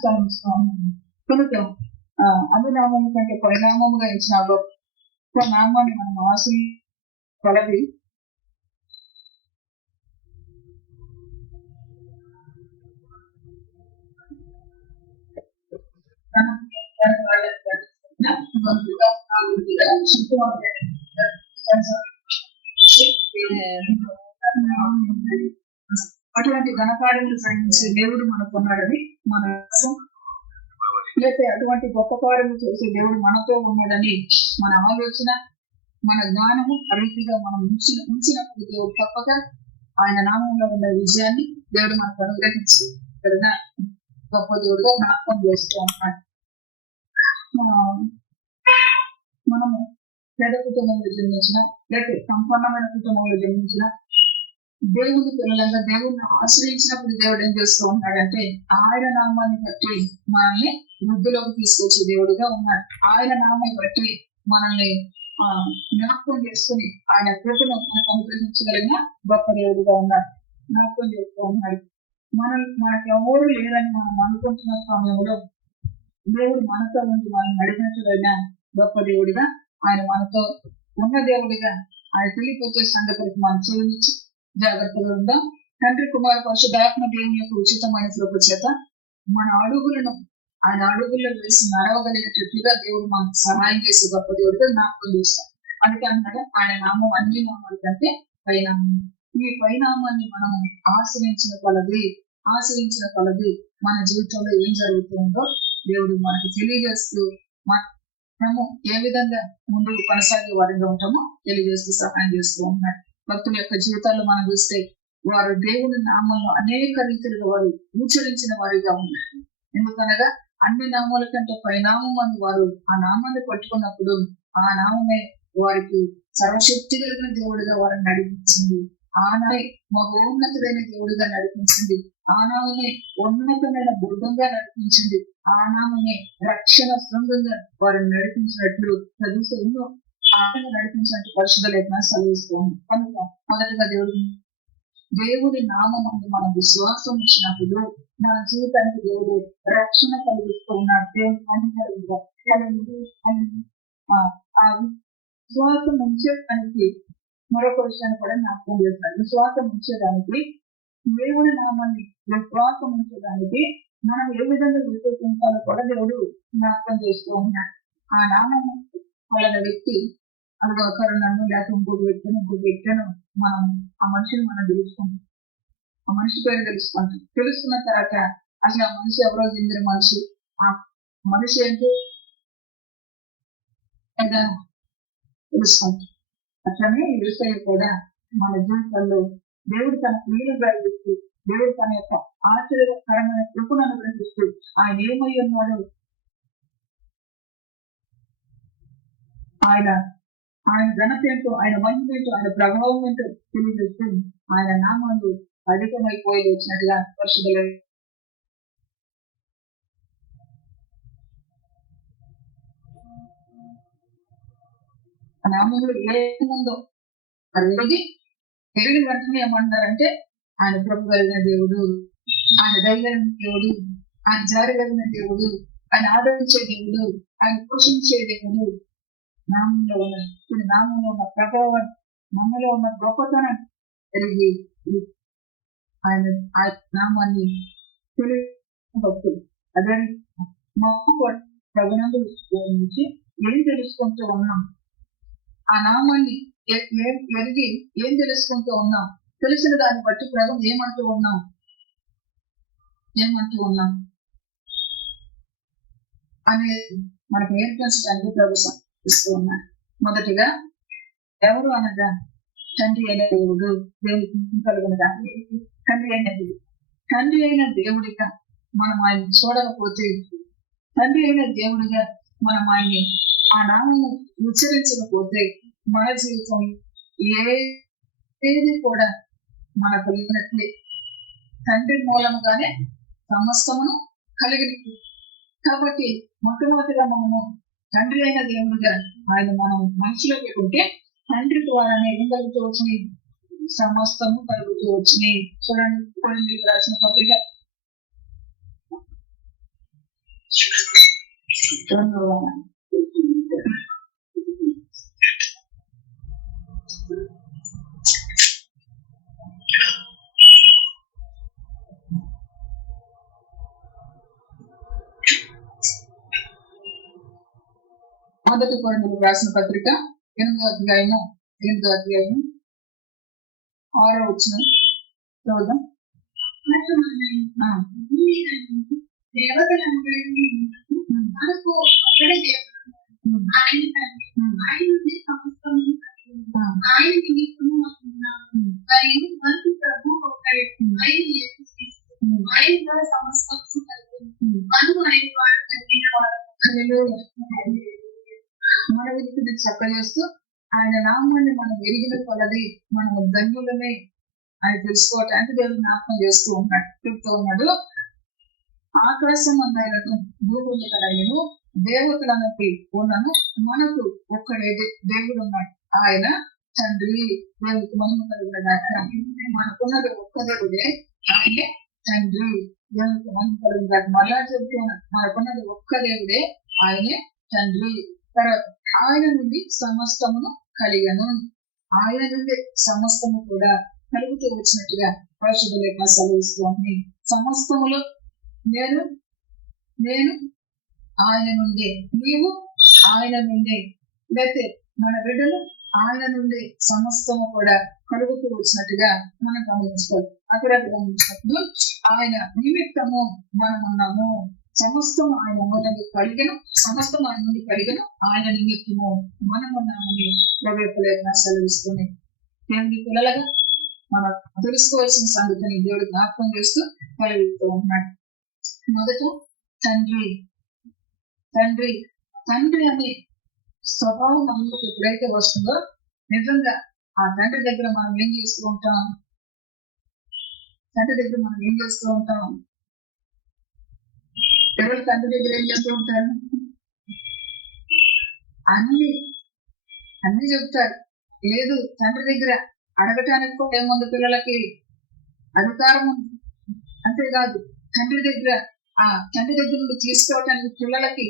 శ్రమిస్తూ ఉన్నాము. కనుక అన్ని నామము కంటే పరిణామముగా ఇచ్చిన గొప్ప నామాన్ని మనం ఆశి కొలది అటువంటి ఘనకార్యములు సాధించే దేవుడు మనకున్నాడని మన లేకపోతే అటువంటి గొప్ప కార్యములు చేసే దేవుడు మనతో ఉన్నాడని మన ఆలోచన, మన జ్ఞానము రీతిగా మనం ఉంచినప్పుడు దేవుడు తప్పక ఆయన నామంలో ఉన్న విజయాన్ని దేవుడు మనకు అనుగ్రహించి గొప్ప దేవుడుగా జ్ఞాపకం చేస్తూ ఉన్నాడు. మనము పేద కుటుంబంలో జన్మించిన లేకపోతే సంపన్నమైన కుటుంబంలో జన్మించిన దేవుని పిల్లలంగా దేవుడిని ఆశ్రయించినప్పుడు దేవుడు ఏం చేస్తూ ఉన్నాడంటే ఆయన నామాన్ని బట్టి మనల్ని వృద్ధిలోకి తీసుకొచ్చే దేవుడిగా ఉన్నాడు. ఆయన నామాన్ని బట్టి మనల్ని జ్ఞాపకం చేసుకుని ఆయన కృపను మనకు అనుగ్రహించగలిగిన గొప్ప దేవుడిగా ఉన్నాడు. జ్ఞాపకం చేస్తూ ఉన్నాడు. మనకి ఎవరు లేరని మనం అనుకుంటున్న సమయంలో దేవుడు మనతో ఉండి మనం నడిపించగలిగిన గొప్ప దేవుడిగా ఆయన మనతో ఉన్న దేవుడిగా ఆయన తెలియకొచ్చే సంగతులకు మనం చెల్లించి జాగ్రత్తగా ఉందాం. తండ్రి కుమార పరిశుద్ధాత్మ దేవుని యొక్క ఉచితమైన కృప చేత మన అడుగులను ఆయన అడుగుల్లో వేసి నడవగలిగేటట్లుగా దేవుడు మనకు సహాయం చేసే గొప్ప దేవుడిగా జ్ఞాపకం చేస్తాం. అందుకే అంటారు ఆయన నామం అన్ని నామాల కంటే పైనామం. ఈ పైనామాన్ని మనం ఆశ్రయించిన కొలది మన జీవితంలో ఏం జరుగుతుందో దేవుడు మనకు తెలియజేస్తూ మనము ఏ విధంగా ముందుకు కొనసాగే వారిగా ఉంటామో తెలియజేస్తూ సహాయం చేస్తూ ఉన్నాడు. భక్తుల యొక్క జీవితాల్లో మనం చూస్తే వారు దేవుని నామంలో అనేక రీతిలుగా వారు ఉచ్చరించిన వారిగా ఉన్నారు. ఎందుకనగా అన్ని నామాల కంటే పైనామం అని వారు ఆ నామాన్ని పట్టుకున్నప్పుడు ఆ నామమే వారికి సర్వశక్తి కలిగిన దేవుడిగా వారిని నడిపించింది. ఆనామే మహోన్నతుడైన దేవుడిగా నడిపించింది. ఆనామే ఉన్నతమైన బృందంగా నడిపించింది. ఆనామే రక్షణ శృంగంగా వారిని నడిపించినట్లు చదివిస్తే ఎన్నో ఆటగా నడిపించినట్టు పరిశుద్ధ లేఖన సెలవిస్తోంది. కనుక మొదటిగా దేవుడి నామం అంటే మనం విశ్వాసం ఇచ్చినప్పుడు మన జీవితానికి దేవుడు రక్షణ కలిగిస్తూ ఉన్నాడు. దేవుడు ఆ విశ్వాసం ఉంచేదానికి మరొక విషయాన్ని కూడా జ్ఞాపకం చేస్తాడు. విశ్వాసం ఉంచేదానికి దేవుడి నామాన్ని విశ్వాసం ఉంచేదానికి మనం ఏ విధంగా విశ్వసించాలో కూడా దేవుడు జ్ఞాపకం చేస్తూ ఉన్నాడు. ఆ నామము వాళ్ళ వ్యక్తి అది ఒకరు నన్ను లేక ఇంకొక వ్యక్తిను మనం ఆ మనిషిని మనం తెలుసుకుంటాం. ఆ మనిషి పేరు తెలుసుకుంటాం. తెలుసుకున్న తర్వాత అసలు ఆ మనిషి ఎవరో చెందిన మనిషి, ఆ మనిషి ఏంటి తెలుసుకుంటాం. అట్లనే యేసయ్య కూడా మన జీవితంలో దేవుడు తన క్రియలుగా ఇస్తూ దేవుడు తన యొక్క ఆశ్చర్యకరమైన కృపను అనుగ్రహిస్తూ ఆయన ఏమై ఉన్నాడు, ఆయన ఘనత ఏంటో, ఆయన మహిమ ఏంటో, ఆయన ప్రభావం ఏంటో తెలియజేస్తూ ఆయన నామాలు అధికమైపోయి వచ్చినట్టుగా పరిశుద్ధులు ఆ నామంలో ఏముందో ఎరిగిన వెంటనే ఏమంటారంటే ఆయన ప్రభు కలిగిన దేవుడు, ఆయన దయగలిగిన దేవుడు, ఆయన జారగలిగిన దేవుడు, ఆయన ఆదరించే దేవుడు, ఆయన పోషించే దేవుడు. నామంలో ఉన్న ప్రభావం, మనలో ఉన్న గొప్పతనం తెలిగి ఆయన నామాన్ని తెలియదు. అదే ప్రభునందు నుంచి ఏం తెలుసుకుంటూ ఉన్నాం, ఆ నామాన్ని ఎరిగి ఏం తెలుసుకుంటూ ఉన్నాం, తెలిసిన దాన్ని బట్టి ప్రభు ఏమంటూ ఉన్నాం అనేది మనకు నేర్పించడానికి ప్రభు ఇస్తూ ఉన్నారు. మొదటిగా ఎవరు అనగా తండ్రి అయిన దేవుడు, దేవుడికి కలుగునగా తండ్రి అయిన దేవుడిగా మనం ఆయన చూడకపోతే, తండ్రి అయిన దేవుడిగా మనం ఆయన్ని ఆ నామము ఉచ్చరించకపోతే మన జీవితం ఏది కూడా మనకు లేనట్లే. తండ్రి మూలముగానే సమస్తమును కలిగినట్టు. కాబట్టి మొట్టమొదటిగా మనము తండ్రి అయిన దేవుడిగా ఆయన మనం మనసులో పెట్టుకుంటే తండ్రి ద్వారానే ఏం కలుగుతూ వచ్చినాయి, సమస్తము కలుగుతూ వచ్చినాయి. చూడండి రాసిన పత్రిక మొదటి కొరింథీయులకు రాసిన పత్రిక 8వ అధ్యాయము 6వ వచనం చదువుదాం. మనకు ఒక్కడే దేవుడు, ఆయన తండ్రి, ఆయన నుండి సమస్తము ఆయన నిమిత్తము ఉన్నాము. మరియు మనకు ప్రభు ఒక్కడే, ఆయన యేసుక్రీస్తు. ఆయన ద్వారా సమస్తము కలిగింది. మనము ఆయన ద్వారా కలిగిన వారు. మన విధిని చక్కజేస్తూ ఆయన నామాన్ని మనం ఎరిగిన కొలది మనము ధన్యులమే అని తెలుసుకోవటానికి దేవుడు జ్ఞాపకం చేస్తూ ఉన్నాడు. ఆకాశం అన్నైనను భూమి కలగను దేవతలన్నట్టు ఉన్నను మనకు ఒక్కడే దేవుడు ఉన్నాడు, ఆయన తండ్రి. దేవుడికి మహిమ కలిగిన మనకున్నది ఒక్క దేవుడే, ఆయనే తండ్రి. దేవుడికి మహిమ కలిగిన మళ్ళా చెబుతున్నాడు, మనకున్నది ఒక్క దేవుడే, ఆయనే తండ్రి. తర్వాత ఆయన నుండి సమస్తమును కలిగను, ఆయన నుండి సమస్తము కూడా కలుగుతూ వచ్చినట్టుగా పరిశుద్ధ లేఖ సెలవిస్తోంది. సమస్తములో నేను ఆయన నుండి, నీవు ఆయన నుండి, లేకపోతే మన బిడ్డలు ఆయన నుండి సమస్తము కూడా కలుగుతూ వచ్చినట్టుగా మనం గమనించుకోవాలి. అక్కడ గమనించినప్పుడు ఆయన నిమిత్తము మనం ఉన్నాము. సమస్తం ఆయన నుండి కలిగను, సమస్తం ఆయన నుండి కలిగను, ఆయన నిమిత్తము మనం ఉన్నామని ప్రభుత్వ సెలవిస్తుంది. దేవుడి పిల్లలుగా మనం తెలుసుకోవాల్సిన సంగతిని దేవుడు జ్ఞాపకం చేస్తూ కలిగిస్తూ ఉన్నాడు. మొదట తండ్రి తండ్రి తండ్రి అనే స్వభావం మనకు ఎప్పుడైతే వస్తుందో నిజంగా ఆ తండ్రి దగ్గర మనం ఏం చేస్తూ ఉంటాం? తండ్రి దగ్గర మనం ఏం చేస్తూ ఉంటాం? ఎవరు తండ్రి దగ్గర ఏం చేస్తూ ఉంటారు? అన్ని చెప్తారు. లేదు, తండ్రి దగ్గర అడగటానికి కూడా ఏముంది? పిల్లలకి అధికారం ఉంది. అంతేకాదు తండ్రి దగ్గర నుండి తీసుకోవటానికి పిల్లలకి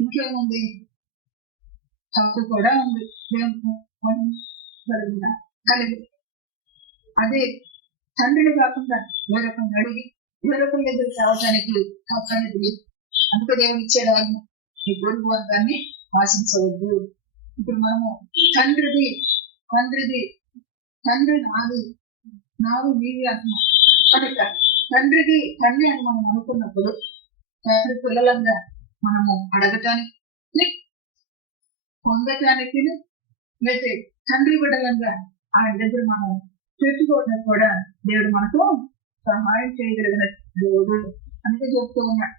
ఇంకేముంది? హక్కు కూడా ఉంది. కలిగి అదే తండ్రిని కాకుండా వేరొకరిని అడిగి వేరొకరి దగ్గర రావటానికి హక్కు అనేది అందుకే దేవుడు ఇచ్చాడు. వాళ్ళు ఈ పొరుగు వర్గాన్ని ఆశించవద్దు. ఇప్పుడు మనము తండ్రి నాది నీది అంటున్నాం. కనుక తండ్రి అని మనం అనుకున్నప్పుడు తండ్రి పిల్లలంగా మనము అడగటానికి, పొందటానికి, లేకపోతే తండ్రి బిడ్డలంగా ఆయన దగ్గర మనం పెట్టుకోవడానికి కూడా దేవుడు మనకు సహాయం చేయగలిగిన దేవుడు. అందుకే చెప్తూ ఉన్నాడు,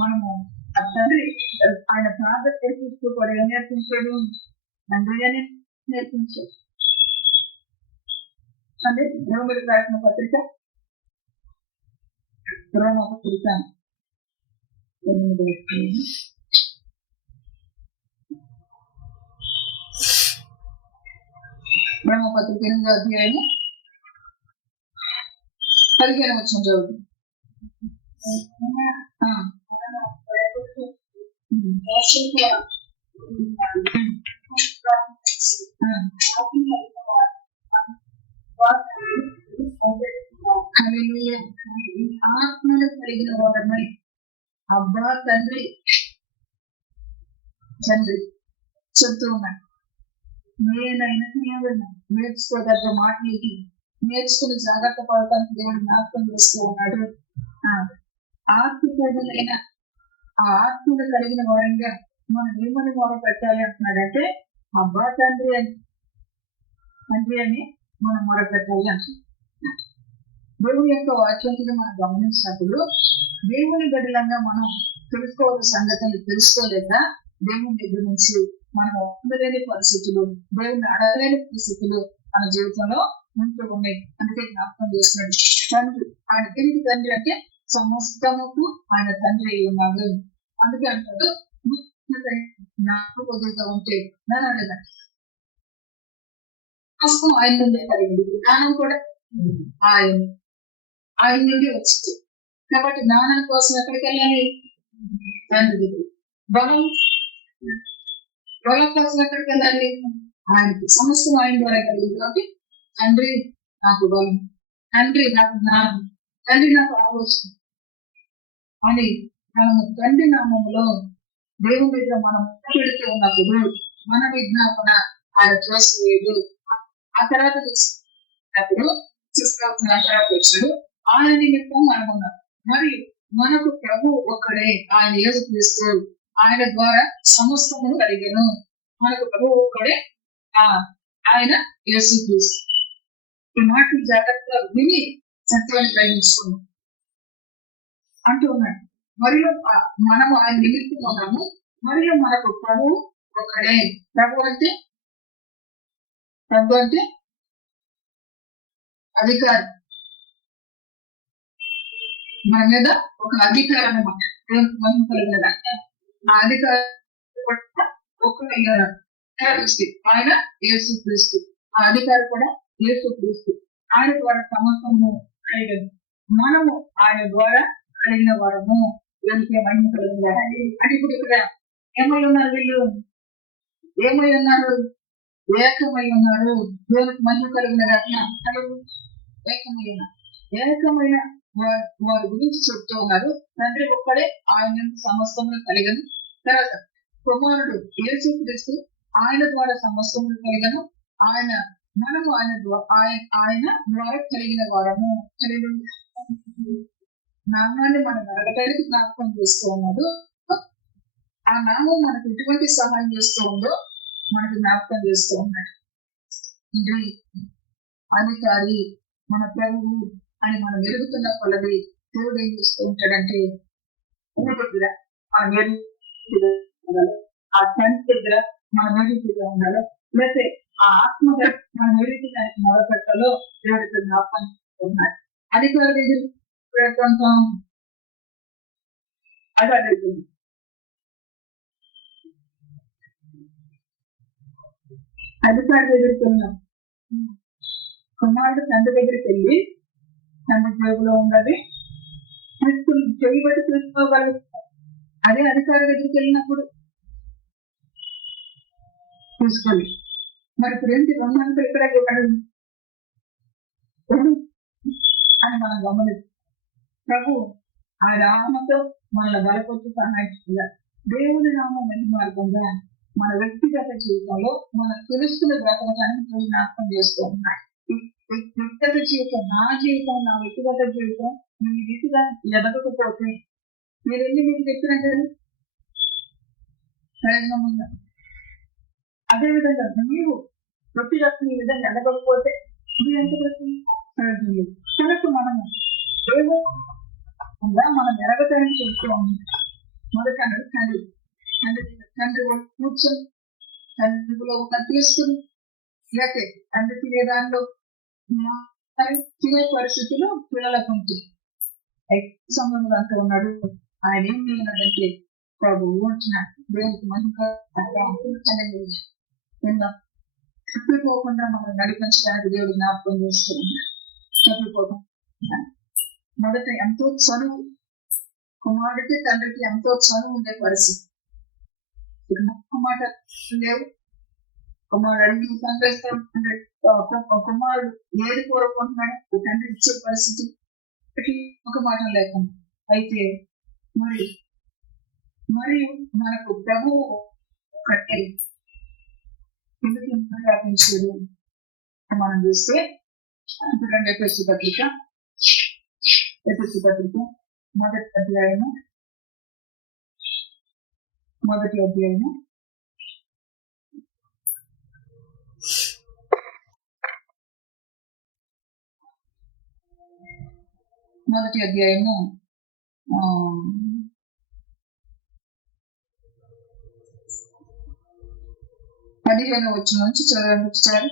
మనము ఆ తండ్రి ఆయన ప్రార్థన చేస్తూ కూడా ఏం నేర్పించాడు? తండ్రి అని నేర్పించాడు. అంటే రోమీయులకు రాసిన పత్రిక 8వ అధ్యాయము 15వ వచనం చదువు. ఆత్మను కలిగిన వారమై అబ్బా తండ్రి చెప్తూ ఉన్నాడు. నేర్చుకోదగ్గ మాటలు నేర్చుకుని జాగ్రత్త పడటానికి దేవుడు జ్ఞాపకం చేస్తూ ఉన్నాడు. ఆత్మపూర్ణులైన ఆ ఆత్మను కలిగిన వారంగా మనం ఏమని మొదలు పెట్టాలి అంటున్నాడంటే అబ్బా తండ్రి అని మనం మొదలు పెట్టాలి అంటున్నాడు. దేవుని యొక్క వాక్యంగా మనం గమనించినప్పుడు దేవుని బిడ్డలంగా మనం తెలుసుకోవాల్సిన సంగతులు తెలుసుకోలేక దేవుని దగ్గర నుంచి మనం పొందలేని పరిస్థితులు, దేవుని అడగలేని పరిస్థితులు మన జీవితంలో ఉంటూ ఉన్నాయి. అందుకే జ్ఞాపకం చేస్తున్నాడు. తండ్రి ఆయన తిరిగి తండ్రి అంటే సమస్తముకు ఆయన తండ్రి అయి ఉన్నాడు. అందుకే అంటాడు జ్ఞాపకం ఉంటే నన్ను అడగండి. ఆయన నుండి కలిగింది, జ్ఞానం కూడా ఆయన నుండి వచ్చింది. కాబట్టి జ్ఞానం కోసం ఎక్కడికి వెళ్ళాలి? తండ్రి దగ్గర. బలం బలం కోసం ఎక్కడికి వెళ్ళాలి? ఆయనకి. సమస్తం ఆయన ద్వారా కలిగింది కాబట్టి తండ్రి నాకు బలం, తండ్రి నాకు జ్ఞానం, తండ్రి నాకు ఆలోచన అని మనము తండ్రి నామములో దేవుని దగ్గర మనం పెడుతూ ఉన్నప్పుడు మన విజ్ఞాపన ఆయన చూసేది. ఆ తర్వాత చూసినప్పుడు వచ్చాడు ఆయన నిమిత్తం మనమున్నాం. మరియు మనకు ప్రభు ఒక్కడే, ఆయన యేసుక్రీస్తు. ఆయన ద్వారా సమస్తమును కలిగెను. మనకు ప్రభు ఒక్కడే, ఆయన యేసుక్రీస్తు. ఈ మాటలు జాగ్రత్తగా విని సత్యాన్ని గ్రహించుకున్నాం అంటూ ఉన్నాడు. మరియు మనము ఆయన నిమిత్తం ఉన్నాము. మరియు మనకు ప్రభు ఒకడే. ప్రభు అంటే అధికారం, మన మీద ఒక అధికారం అన్నమాట. దేవునికి మహిమ కలిగిన ఆ అధికారం ఆయన యేసుక్రీస్తు. ఆ అధికారం కూడా యేసుక్రీస్తు. ఆయన ద్వారా సమస్తము కలిగను. మనము ఆయన ద్వారా కలిగిన వారము. దేవునికి మహిమ కలిగిన అంటే ఇప్పుడు ఇక్కడ ఏమై ఉన్నారు? వీళ్ళు ఏమై ఉన్నారు? ఏకమై ఉన్నారు. దేవునికి మహిమ కలిగిన ఏకమై ఉన్నారు. ఏకమైన వారి గురించి చెప్తూ ఉన్నారు. తండ్రి ఒక్కడే, ఆయన సమస్తములు కలిగను. తర్వాత కుమారుడు యేసుక్రీస్తు, ఆయన ద్వారా సమస్తములు కలిగను. మనము ఆయన ద్వారా కలిగిన వారము. నామాన్ని మనం అడగడానికి జ్ఞాపకం చేస్తూ ఉన్నాడు. ఆ నామం మనకు ఎటువంటి సహాయం చేస్తూ ఉందో మనకు జ్ఞాపకం చేస్తూ ఉన్నాడు. ఇది అధికారి, మన ప్రభువు అని మనం ఎరుగుతున్న కొలది దేవుడు ఏం చేస్తూ ఉంటాడంటే దగ్గర ఆ తండ్రి దగ్గర మన మెరుగుగా ఉండాలో, లేకపోతే ఆ ఆత్మ మన మెరుగు దానికి మొదలుపెట్టాలో దేవుడికి జ్ఞాపకం ఉన్నాడు. అధికారి దగ్గర కొంచెం అది అడుగుతుంది. అధికారి దగ్గరికి వెళ్ళాం. కుమారుడు తండ్రి దగ్గరికి వెళ్ళి తండ్రి జేబులో ఉన్నది చేయబట్టి తీసుకోగలరు. అదే అధికారి దగ్గరికి వెళ్ళినప్పుడు తీసుకోవాలి. మరి ఇప్పుడు ఏంటి రెండంతా ఇక్కడ అని మనం గమనిస్తాం. ప్రభు ఆయన ఆత్మతో మనల్ని బలపొచ్చి సహాయించుకున్నారు. దేవుని నామం మహిమార్గంగా మన వ్యక్తిగత జీవితంలో మన తెలుసుకునే బ్రతకటానికి జ్ఞాపకం చేస్తూ ఉన్నాయి. వ్యక్తిగత జీవితం, నా జీవితం, నా వ్యక్తిగత జీవితం మీ రీతిగా ఎదగకపోతే మీరు వెళ్ళి మీకు చెప్పినట్టు ప్రయోజనం ఉందా? అదేవిధంగా మీరు వ్యక్తిగత ఈ విధంగా ఎదగకపోతే మీరు ఎంత ప్రయోజనం లేదు. కనుక మనము మనం ఎరగటానికి చెప్తూ ఉన్నాం. మొదట తండ్రి తండ్రి కూర్చొని తండ్రిలో ఉన్న తీసుకుని లేకపోతే తండ్రి తినే దానిలో తినే పరిస్థితిలో పిల్లలకు ఉంటుంది. సంబంధం అంతా ఉన్నాడు. ఆయన ఏం లేదంటే ప్రభు వచ్చిన దేవునికి మంచిగా తప్పిపోకుండా మనం నడిపించడానికి దేవుడు జ్ఞాపకం చేస్తూ ఉన్నాడు. తప్పిపోకుండా మొదట ఎంతో చనువు, కుమారుడికి తండ్రికి ఎంతో చనువు ఉండే పరిస్థితి. మాట లేవు. కుమారుడు అడిగి తండ్రి కుమారుడు ఏది కోరుకుంటున్నాడు తండ్రి ఇచ్చే పరిస్థితి ఒక మాట లేకుండా. అయితే మరియు మనకు ప్రభువు కట్టే ఎందుకు వ్యాపించాడు మనం చూస్తే ఎపిసి పత్రిక మొదటి అధ్యాయము మొదటి అధ్యాయము 15వ వచనం నుంచి చదవండి ఒకసారి.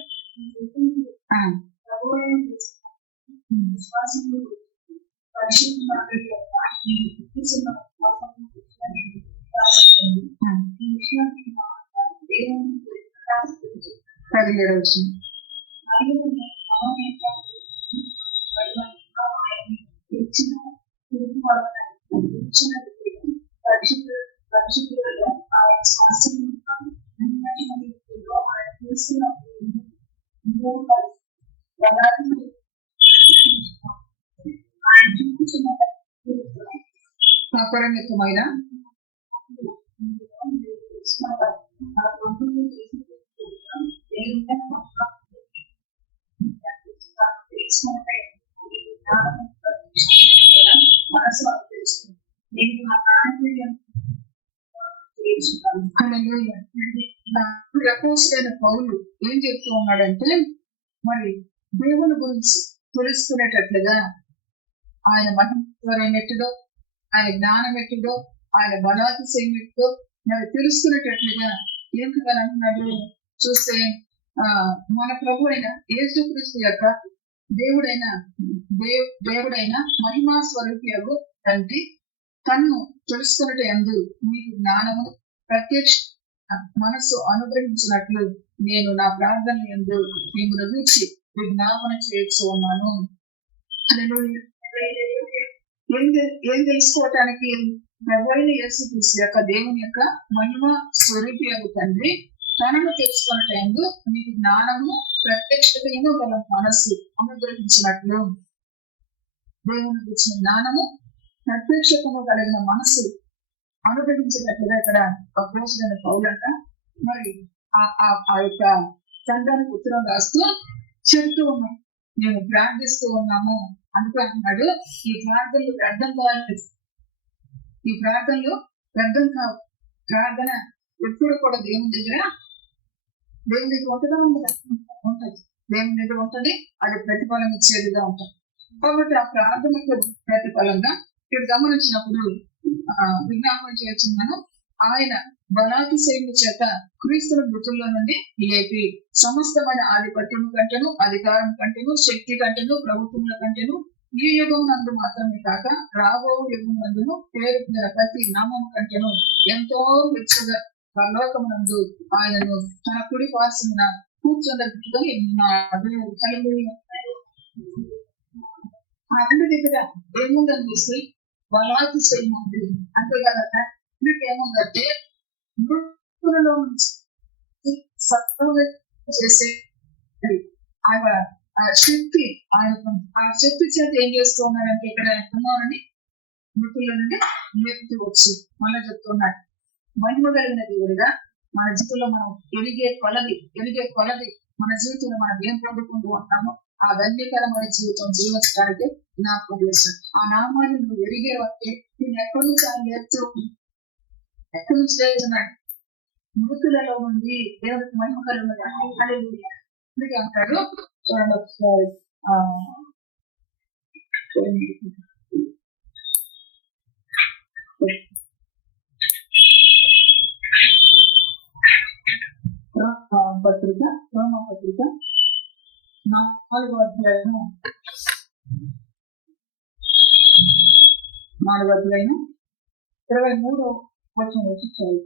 పరిశుద్ధులలో ఆయన శ్వాసం ఆయన తీసుకున్నప్పుడు ఆయన చూపించిన అపరిమితమైన మనసు తెలుస్తుంది. నేను నా రకోసుడైన పౌలు ఏం చెప్తూ ఉన్నాడంటే, మరి దేవుని గురించి తెలుసుకునేటట్లుగా ఆయన మహిమ ఎట్టుడో, ఆయన జ్ఞానం ఎట్టుడో, ఆయన బలాతిశయం ఎట్టుడో మరి తెలుసుకునేటట్లుగా ఎందుకు అంటున్నాడు చూస్తే, మన ప్రభు అయిన యేసుక్రీస్తు యొక్క దేవుడైన మహిమా స్వరూపియగు తండ్రి తన్ను తెలుసుకున్నట్టు ఎందు మీకు జ్ఞానము ప్రత్యక్ష మనస్సు అనుగ్రహించినట్లు నేను నా ప్రార్థన ఎందు మిమ్మల్ని గురించి విజ్ఞాపన చేయొచ్చు ఉన్నాను. ఏం తెలుసుకోవటానికి ప్రభు అయిన యేసుక్రీస్తు యొక్క దేవుని యొక్క మహిమ స్వరూపియగు తండ్రి తనను తెలుసుకున్నట్టు ఎందు మీకు జ్ఞానము ప్రత్యక్షతను గల మనస్సు అనుగ్రహించినట్లు, దేవుని గురించిన జ్ఞానము ప్రత్యక్షతను కలిగిన మనస్సు అనుగ్రహించినట్లుగా ఇక్కడ అపోస్తలుడైన పౌలంట మరి ఆ యొక్క సంఘానికి ఉత్తరం రాస్తూ చెప్తూ ఉన్నాం. మేము ప్రార్థిస్తూ ఉన్నాము అనుకుంటున్నాడు. ఈ ప్రార్థనలు వ్యర్థం కావాలి, ఈ ప్రార్థనలు వ్యర్థం కావు. ప్రార్థన ఎప్పుడు కూడా దేవుని దగ్గర ఉంటుందా ఉంటుంది, దేవుని దగ్గర ఉంటుంది, అది ప్రతిఫలం ఇచ్చేదిగా ఉంటుంది. కాబట్టి ఆ ప్రార్థనకు ప్రతిఫలంగా ఇక్కడ గమనించినప్పుడు విజ్ఞాపన చేస్తున్నాను. ఆయన బలాతిశయము చేత క్రీస్తుల మృతుల్లో నుండి లేపి సమస్తమైన ఆధిపత్యము కంటేను, అధికారం కంటేను, శక్తి కంటేను, ప్రభుత్వముల కంటేను ఈ యుగం నందు మాత్రమే కాక రాబో యుగం నందును పేరు ప్రతి నామం కంటేను ఎంతో హెచ్చుగా పరలోకమునందు ఆయనను తన కుడి పార్శ్వమున కూర్చోబెట్టుకొని ఉన్నాడు. ఆ తండ్రి దగ్గర ఏముందని చూస్తే బలాతిశయం ఉంది. అంతేకాక మీకు ఏముందంటే మృతులలో నుంచి చేసే ఆయన శక్తి, ఆ శక్తి చేత ఏం చేస్తూ ఉన్నాడంటే ఇక్కడ ఉన్నారని మృతుల నుండి లేపుతూ వచ్చి మళ్ళీ చెప్తున్నాడు. మహిమ కలిగిన దేవుడిగా మన జీవితంలో మనం ఎరిగే కొలది మన జీవితంలో మనం ఏం పొందుకుంటూ ఉంటామో ఆ ధన్యకరమైన జీవితం జీవించడానికి జ్ఞాపకం చేస్తాడు. ఆ నామాన్ని నువ్వు ఎరిగే వస్తే నేను ఎక్కడి నుంచి ఆయన నేర్చు ఎక్కడి నుంచి నేర్చున్నాడు. మృతులలో ఉంది దేవుడికి మహిమ కలిగినది అందుకే అంటాడు. చూడండి ఒకసారి రోమా పత్రిక 4వ అధ్యాయం 23వ వచనం వచ్చి చదువు.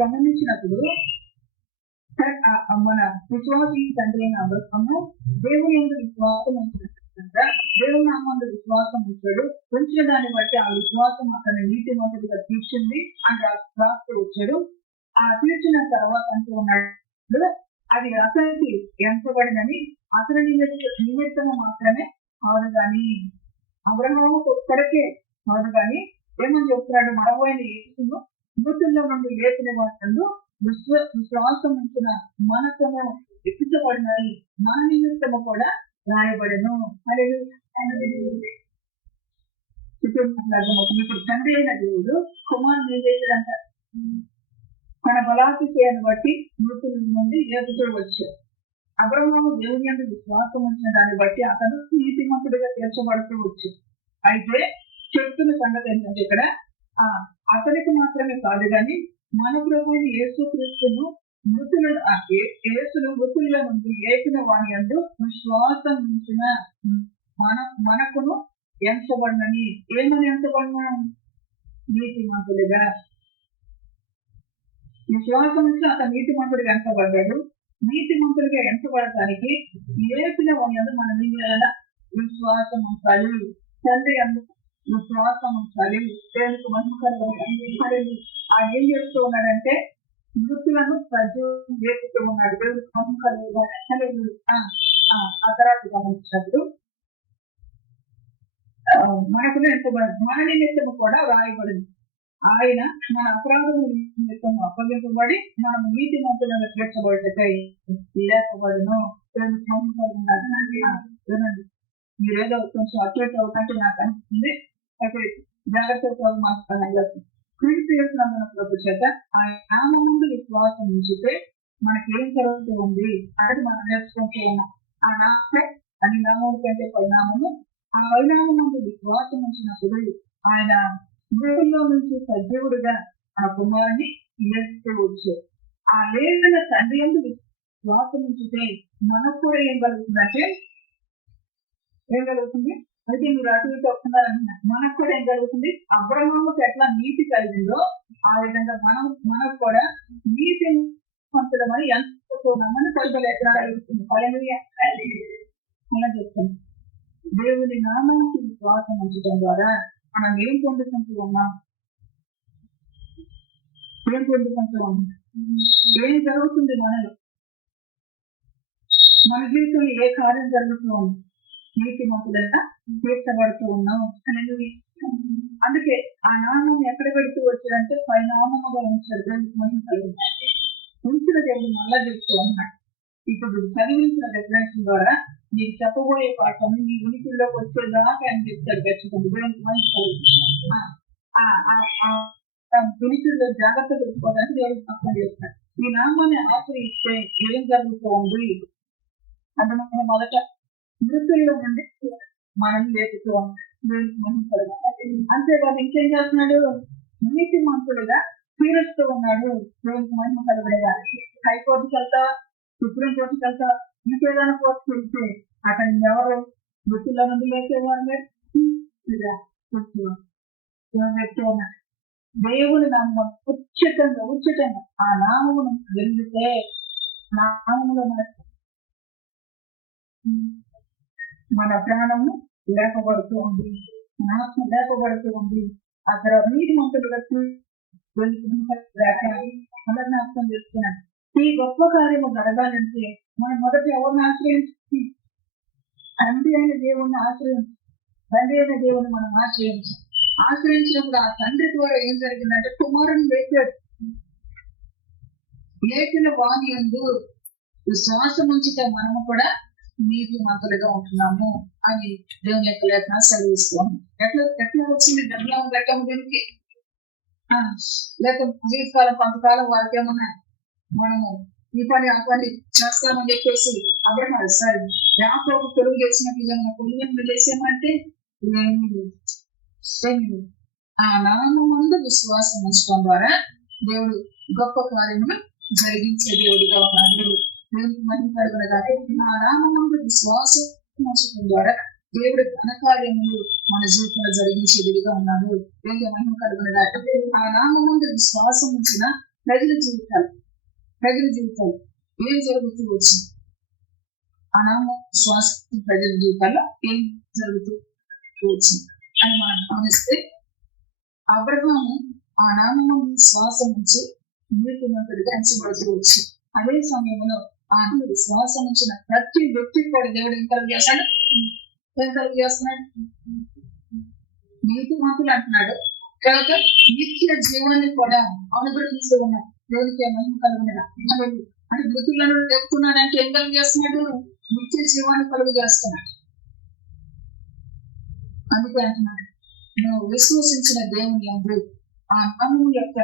గమనించినప్పుడు మన విశ్వాసం తండ్రి అయిన అబ్రహాము దేవుని యందు విశ్వాసం ఉంచినట్లుగా దేవుని నామందు విశ్వాసం ఉంచాడు. ఉంచిన దాన్ని బట్టి ఆ విశ్వాసం అతని నీతి మొదటిగా తీర్చింది అని రాస్తూ వచ్చాడు. ఆ తీర్చిన తర్వాత అంటూ ఉన్నాడు అది అతనికి ఎంచబడినని అతని నిమిత్తము మాత్రమే కాదు కానీ అబ్రహాము ఒక్కడికే కాదు కానీ ఏమని చెప్తున్నాడు, మరొకైన యేసును మృతుల్లో నుండి లేపిన వాటిలో విశ్వాసం ఉంచిన మనసును ఎక్కించబడినది మన నిమిత్తము కూడా రాయబడను. ఇప్పుడు తండ్రి అయిన దేవుడు కుమారుడు ఏం చేశాడంట, తన బలాతిశయాన్ని బట్టి మృతుల నుండి లేపుతూ వచ్చాడు. అబ్రహాము దేవుని యందు విశ్వాసం ఉంచిన దాన్ని బట్టి అతను నీతిమంతుడిగా తీర్చబడుతూ వచ్చు. అయితే చెప్తున్న సంగతి ఏంటంటే ఇక్కడ అతనికి మాత్రమే కాదు కానీ మన ప్రభువైన యేసుక్రీస్తును యేసును మృతుల్లో నుండి లేపిన వాని యందు విశ్వాసం ఉంచిన మనకును ఎంచబడినని. ఏమని ఎంచబడిన? నీతిమంతులుగా. విశ్వాసం నుంచి అతను నీతిమంతుడిగా ఎంచబడ్డాడు. నీతిమంతులుగా ఎంచబడటానికి లేపిన వాని యందు మనం ఏం చేయాలన్నా విశ్వాసం ఉంచాలి. తండ్రి అందు విశ్వాసం ఉంచాలి. దేవునికి మహిమకరంగా ఆయన ఏం చేస్తూ ఉన్నాడంటే మృతులను సజీవం చేస్తూ ఉన్నాడు. దేవునికి మహిమకరంగా ఆ తర్వాత గమనించినప్పుడు మనకు ఎంతబడింది, మన నిమిత్తము కూడా రాయబడింది. ఆయన మన అపరాధము నిమిత్తము అప్పగింపబడి మనం నీతి మంతులను తీర్చబడటకై లేపబడును. వినండి, మీరేదో కొంచెం అత్యంత అవుతుంటే నాకు అనిపిస్తుంది. అయితే జాగ్రత్తగా మాట్లాడాలి. క్రీస్తు యేసునందున ప్రభు చేత ఆయన నామం ముందు విశ్వాసం ఉంచితే మనకి ఏం జరుగుతూ ఉంది అనేది మనం నేర్చుకుంటూ ఉన్నాం. ఆ నామే అని నామం కంటే పరిణామము. ఆ పరిణామం ముందు విశ్వాసం ఉంచినప్పుడు ఆయన మృతుల్లో నుంచి సజీవుడిగా ఆ కుమారుని లేవచ్చు. ఆ లేచిన తండ్రి యందు విశ్వాసం ఉంచితే మనకు కూడా ఏం కలుగుతుందంటే ఏం కలుగుతుంది? అయితే మీరు అటు ఇటు వస్తున్నారంటున్నారు. మనకు కూడా ఏం జరుగుతుంది? అబ్రహాముకు ఎట్లా నీతి కలిగిందో ఆ విధంగా మనకు కూడా నీతి పంచడమని ఎంతమని కలుగుతుంది. అలా చెప్తాం. దేవుని నామానికి విశ్వాసం ఉంచడం ద్వారా మనం ఏం పొందుకుంటూ ఉన్నాం? ఏం పొందుకుంటూ ఉన్నాం? ఏం జరుగుతుంది మనలో? మన జీవితంలో ఏ కార్యం జరుగుతూ ఉంది? నీతి మంతులుగా తీర్చబడుతూ ఉన్నాం. అందుకే ఆ నామం ఎక్కడ పెడుతూ వచ్చాడంటే పరిణామముగా ఉంచారు. ఉంచిన దేవుడు మళ్ళా చెప్తూ ఉన్నాడు. ఇప్పుడు చదివించిన రెఫరెన్స్ ద్వారా నీకు చెప్పబోయే పాఠాన్ని నీ ఉనికిలోకి వచ్చేదాకా అని చెప్తారు. ఖచ్చితంగా ఉనికిలో జాగ్రత్త తెచ్చుకోవడానికి దేవుడు పక్కన చేస్తాడు. ఈ నామాన్ని ఆశ్రయిస్తే ఏం జరుగుతూ ఉంది అంటే మనం మొదట మృతుల్లో నుండి మనం లేపుతూ ఉన్నాడు. అంతేకాదు ఇంకేం చేస్తున్నాడు? నీతి మంతులుగా తీరుస్తూ ఉన్నాడు. దేవునికి మహిమ కలగడగా హైకోర్టుకి వెళ్తా, సుప్రీం కోర్టుకి వెళ్తా, ఇంకేదైనా కోర్టుకి వెళ్తే అక్కడ ఎవరు మృతుల్లో నుండి లేచేవారు వ్యక్తి ఉన్నారు. దేవుని నామం ఉచితంగా ఆ నామమును వెళ్తే నామములో మన ప్రాణము లేపబడుతూ ఉంది, మన ఆత్మ లేపబడుతూ ఉంది. అక్కడ నీటి మంతులుగా అర్థం చేస్తున్నాడు. ఈ గొప్ప కార్యము జరగాలంటే మనం మొదట ఎవరిని ఆశ్రయించి తండ్రి అయిన దేవుణ్ణి ఆశ్రయించి తండ్రి అయిన దేవుని మనం ఆశ్రయించినప్పుడు ఆ తండ్రి ద్వారా ఏం జరిగిందంటే కుమారుని లేపాడు. లేపిన వాని యందు విశ్వాసం ఉంచితే మనము కూడా నీతి మంతులుగా ఉంటున్నాము అని దేవుని యొక్క లేఖన సెలవిస్తాము. ఎట్లా వచ్చింది డబ్బులు పెట్టాము దీనికి? లేక జీవితకాలం కొంతకాలం వారికి ఏమన్నా మనము ఈ పని ఆ పని చేస్తామని చెప్పేసి అబ్రహాము సరే యాకోబు పొరుగు చేసినట్లుగా మన పొరుగుని చేసామంటే ఆ నామం ముందు విశ్వాసం ఉంచడం ద్వారా దేవుడు గొప్ప కార్యములు జరిగించే దేవుడిగా ఉన్నాడు. దేవునికి మహిమ కలుగునగా. ఆ నామం ముందు విశ్వాసం ఉంచడం ద్వారా దేవుడు ఘన కార్యములు మన జీవితంలో జరిగించేదిగా ఉన్నాడు. దేవునికి మహిమ కలుగునగా. ఆ నామం ముందు విశ్వాసం ఉంచిన ప్రజల జీవితాలు ఏం జరుగుతూ వచ్చింది? ఆ నామం విశ్వాసం ప్రజల జీవితాల్లో ఏం జరుగుతూ వచ్చింది అని మనం గమనిస్తే అబ్రహాము ఆ నామం విశ్వాసం నుంచి నీతిమంతుడిగా ఎంచబడుతూ వచ్చి అదే సమయంలో ఆ విశ్వాసం ఉంచిన ప్రతి వ్యక్తికి కూడా దేవుడు ఏం కలుగజేస్తాడు? నీతి మంతులు అంటున్నాడు. తర్వాత నిత్య జీవాన్ని కూడా అనుగ్రహిస్తూ ఉన్నాడు. దేవునికి మహిమ కలుగునగా. అంటే మృతులను చెప్తున్నాడు అంటే ఏం కలుగు చేస్తున్నాడు? నిత్య జీవాన్ని కలుగు చేస్తున్నాడు. అందుకే అంటున్నాడు, నువ్వు విశ్వసించిన దేవుని యందు ఆ నామము యొక్క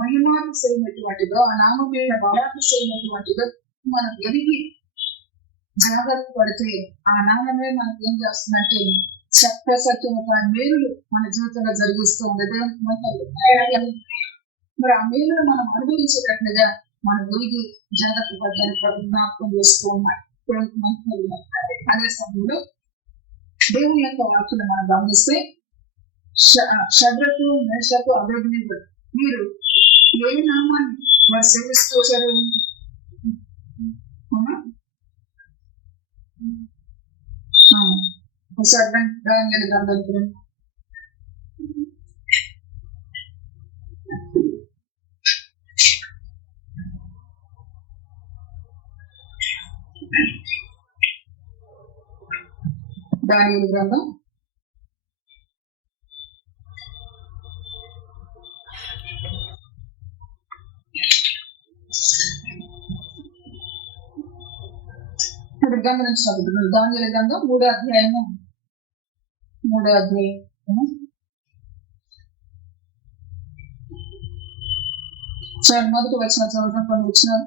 మహిమాతిశయమైనటువంటిదో ఆ నామం యొక్క బలాతిశయమైనటువంటిదో మనం ఎరిగి జాగ్రత్త పడితే ఆ నామమే మనకి ఏం చేస్తుందంటే సత్యమైన మేలులు మన జీవితంలో జరిగిస్తూ ఉంది. దేవునికి మరి ఆ మేలును మనం అనుభవించేటట్లుగా మన గురికి జాగ్రత్త పడ్డాన్ని ప్రభు జ్ఞాపకం చేస్తూ ఉన్నాడు. అదే సమయంలో దేవుని యొక్క వాక్యం మనం గమనిస్తే షడ్రకు మేషకు అబేద్నెగో మీరు ఏ నామాన్ని వారు సేవిస్తూ వచ్చారు? దానియేలు గ్రంథం దానియేలు గ్రంథం 3వ అధ్యాయము 3వ అధ్యాయం మొదటి వచ్చిన చదువుతాం. కొన్ని వచ్చినారు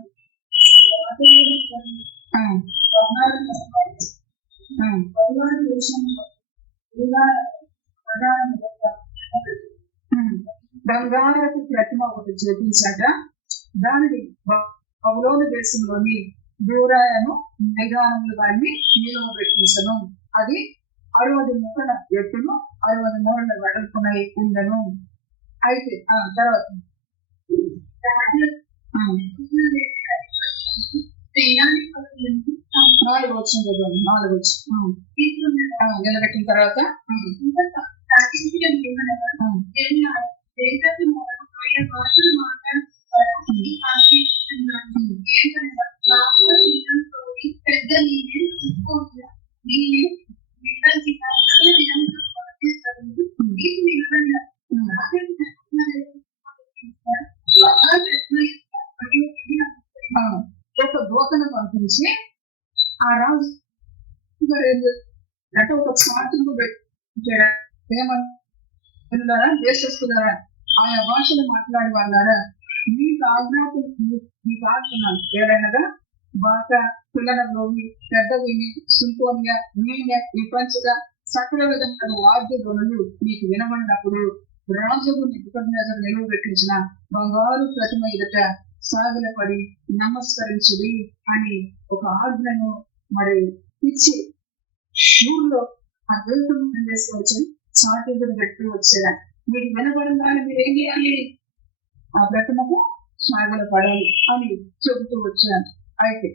బంగారపు ప్రతిమ ఒకటి చేపించాక దానిని బబులోను దేశంలోని దూరాయను మైదానములు దాన్ని నిలువ పెట్టించను. అది 60 మూరల ఎత్తును 60 మూరల వెడల్పునై ఉండను. అయితే తర్వాత 4 వచ్చిన 4 వచ్చి నిలబెట్టిన తర్వాత ఒక దూతను పంపించి ఆ రాజు అంటే ఒక చాటింపు పెట్టారా, ఏమన్నారా, దేశస్తులారా, ఆయా భాషలు మాట్లాడే వాళ్ళారా, మీకు ఆజ్ఞాపిస్తున్నాను ఏదైనాగా బాక పిల్లల రోగి పెద్ద విని సింఫోనియా వీణ్య విపంచక సకల విధమైన వాద్య ధ్వనులు మీకు వినబడినప్పుడు రాజుకు నెబుకద్నెజరు నిలువ పెట్టించిన బంగారు ప్రతిమ ఎదుట సాగిలపడి నమస్కరించుడి అని ఒక ఆజ్ఞను మరి ఇచ్చి ఊళ్ళో ఆ దేశం వేసుకోవచ్చు చాటింపుడు పెట్టి వచ్చేదా. మీకు వినబడిందాన్ని మీరు ఏం చేయాలి? ఆ ప్రతిమకు సాగులు పడాలి అని చెబుతూ వచ్చాను. అయితే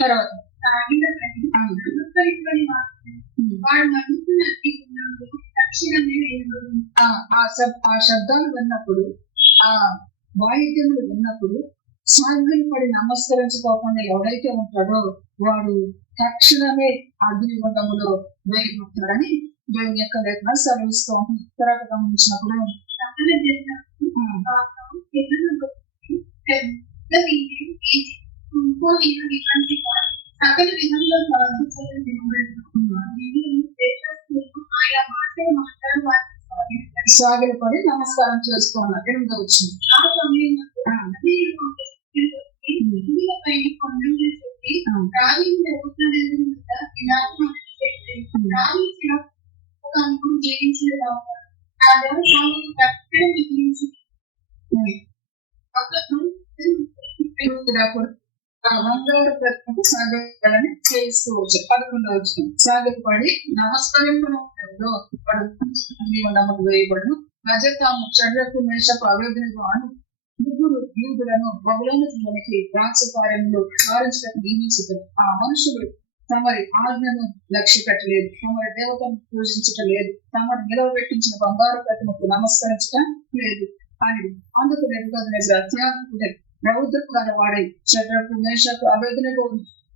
తర్వాత ఆ శబ్దాలు విన్నప్పుడు, ఆ వాయిద్యములు విన్నప్పుడు సాగులు పడి నమస్కరించుకోకుండా ఎవడైతే ఉంటాడో వాడు తక్షణమే అగ్నిగుండములో వేయబడతాడని దేవుని యొక్క లేఖన సెలవిస్తూ ఉంటుంది. తర్వాత గమనించినప్పుడు సకల విధంలో సాగిల పడి నమస్కారం చేస్తూ ఉన్నారు. 8వ వచ్చింది. ఆ సమయంలో బంగారు ప్రతిమకు సాగిలని చేయిస్తూ వచ్చారు. 11వ వచ్చింది. సాగిపడి నమస్కరింపడం వేయబడును. నజతాము షడ్రకు మేషకు అబేద్నెగో అను 3 యూదులను బబులోనులోనికి రాజ్యకార్యంలో సారించడానికి నియమించారు. ఆ మనుషులు తమరి ఆజ్ఞను లక్ష్య పెట్టలేదు, తమరి దేవతను పూజించటం లేదు, తమరు నిలవబెట్టించిన బంగారు ప్రతిమకు నమస్కరించటం లేదు అని అందుకు నెబుకద్నెజరు అత్యాత్ముడై రౌద్రపు గల వాడై షడ్రకు మేషకు అబేద్నెగో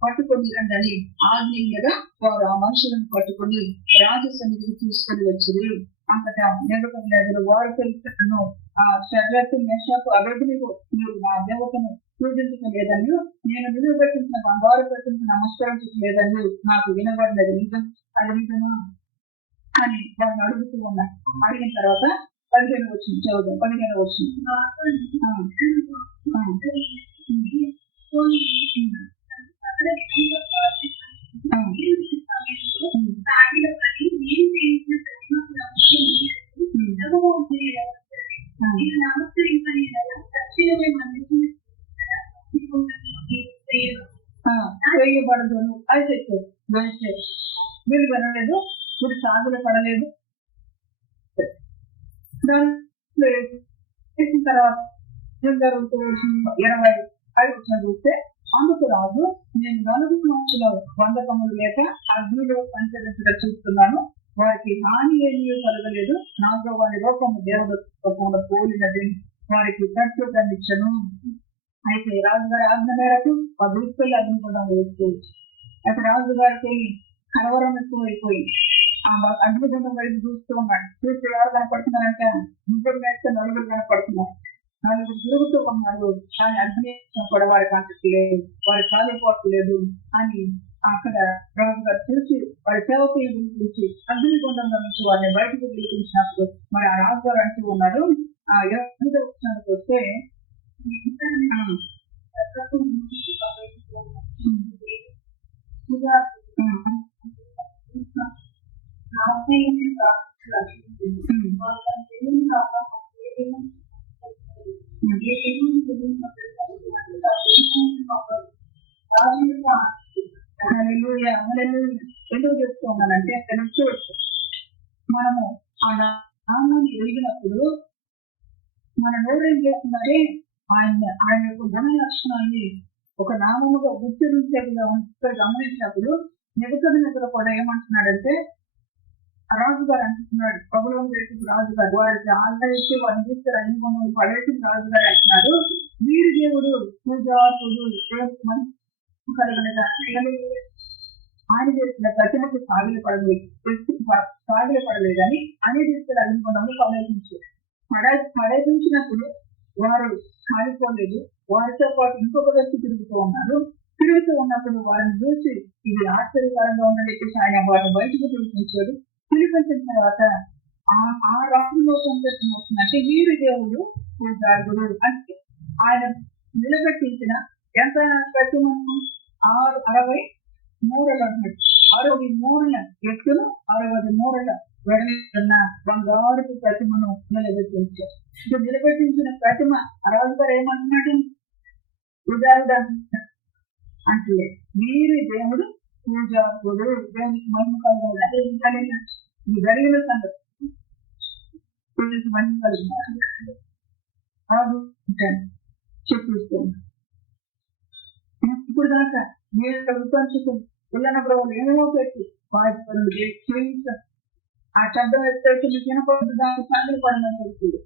పట్టుకొని రండి ఆజ్ఞగా వారు ఆ మనుషులను పట్టుకొని రాజు సన్నిధికి తీసుకొని వచ్చి అంతటా నెబుకద్నెజరు వారు తెలుసును ఆ షడ్రకు మేషకు అబేద్నెగో మీరు నా దేవతను పూజించలేదని, నేను నిలబెట్టించిన బంగారు ప్రతిమకు నమస్కరించలేదని నాకు వినబడినది నిజం, అది నిజమా అని వారిని అడుగుతూ ఉన్నారు. అడిగిన తర్వాత 15వ వచ్చింది చదువు. 15వ వచ్చింది. చేయబడదును అని చెప్పారు. వెళ్తే వీళ్ళు వినలేదు, వీళ్ళు సాగులు పడలేదు. చేసిన తర్వాత ఏం జరుగుతుంది? 25 చూస్తే అందుకు రాజు, నేను 4 సంవత్సరాలు వందకములు లేక అగ్నిలో సంచరించడం చూస్తున్నాను, వారికి హాని ఏమీ కలగలేదు, నాలుగో వారి రూపము దేవుడు పోలినది, వారికి ప్రత్యుత్తమిచ్చను. అయితే రాజుగారి ఆజ్ఞ మేరకు ఆ దూసుకెళ్ళి అగ్నిగుండం వేసుకోవచ్చు. అయితే రాజుగారికి కలవరం ఎక్కువైపోయి ఆ అగ్నిగుండం వైపు చూస్తూ ఉన్నాడు. చూస్తే ఎవరు కనపడుతున్నారంటే ముగ్గురు వేస్తే 4 కనపడుతున్నారు. 4 తిరుగుతూ ఉన్నారు, కానీ అగ్ని కూడా వారికి అంటలేదు, వారి కాలిపోవట్లేదు అని అక్కడ రాజుగారు చూసి వారి సేవకులను పిలిచి అగ్నిగుండంలో నుంచి వారిని బయటకు పిలిపించినప్పుడు మరి ఆ రాజుగారు అంటూ ఉన్నారు. ఆ 8వ వచనానికి వస్తే ఎందుకు చెప్తూ ఉన్నానంటే అక్కడ చూడచ్చు, మనము ఆ నామాన్ని ఎరిగినప్పుడు మన నోరు ఏం చేస్తుందంటే ఆయన యొక్క గుణ లక్షణాన్ని ఒక నామముగా గుర్తించేదిగా ఇక్కడ గమనించినప్పుడు నెగటివ్ కూడా ఏమంటున్నాడంటే రాజుగారు అంటున్నాడు, బబులోను దేశపు రాజుగారు వారికి ఆదరించి వారిని తీసుకుని అన్ని పడేసిన రాజుగారు అంటున్నాడు, వీరి దేవుడు పూజారుడు ఆయన చేసిన ప్రతిమకు సాగిలు పడలేదని అన్ని తీసుకుని అగ్నిగుండంలో పడేపించినప్పుడు వారు కాలిపోలేదు, వారితో పాటు ఇంకొక వ్యక్తి తిరుగుతూ ఉన్నప్పుడు వారిని చూసి ఇది ఆశ్చర్యకరంగా ఉందని చెప్పేసి ఆయన వారిని బయటకు పిలిపించాడు. పిలిపించిన తర్వాత ఆ రాజులో సంతోషం వస్తుందంటే వీరి దేవుడు పూజారుడు అంటే ఆయన నిలబెట్టించిన ఎంత ప్రతిమను 60 మూరలు అన్నట్టు, 60 మూరల ఎత్తును 60 మూరల వెడలిన బంగారుపు ప్రతిమను నిలబెట్టించారు. ఇప్పుడు నిలబెట్టించిన ప్రతిమ రాజుగారు ఏమంటున్నాడు? పూజారుడు అంటే వీరి దేవుడు పూజారుడు, దేవునికి మహిమ కలగాలి. ఈ జరిగిన సంగతి మహిమ కలిగినారు చెప్పిస్తుంది. ఇప్పుడు దాకా వీళ్ళ విపంచకు పిల్లనప్పుడు వాళ్ళు ఏమేమో పెట్టి బాధ్యతలు చేయించారు. ఆ శబ్దం ఎత్తేసి వినపడదు, దానికి సాగిలి పడమని చెప్తుంది.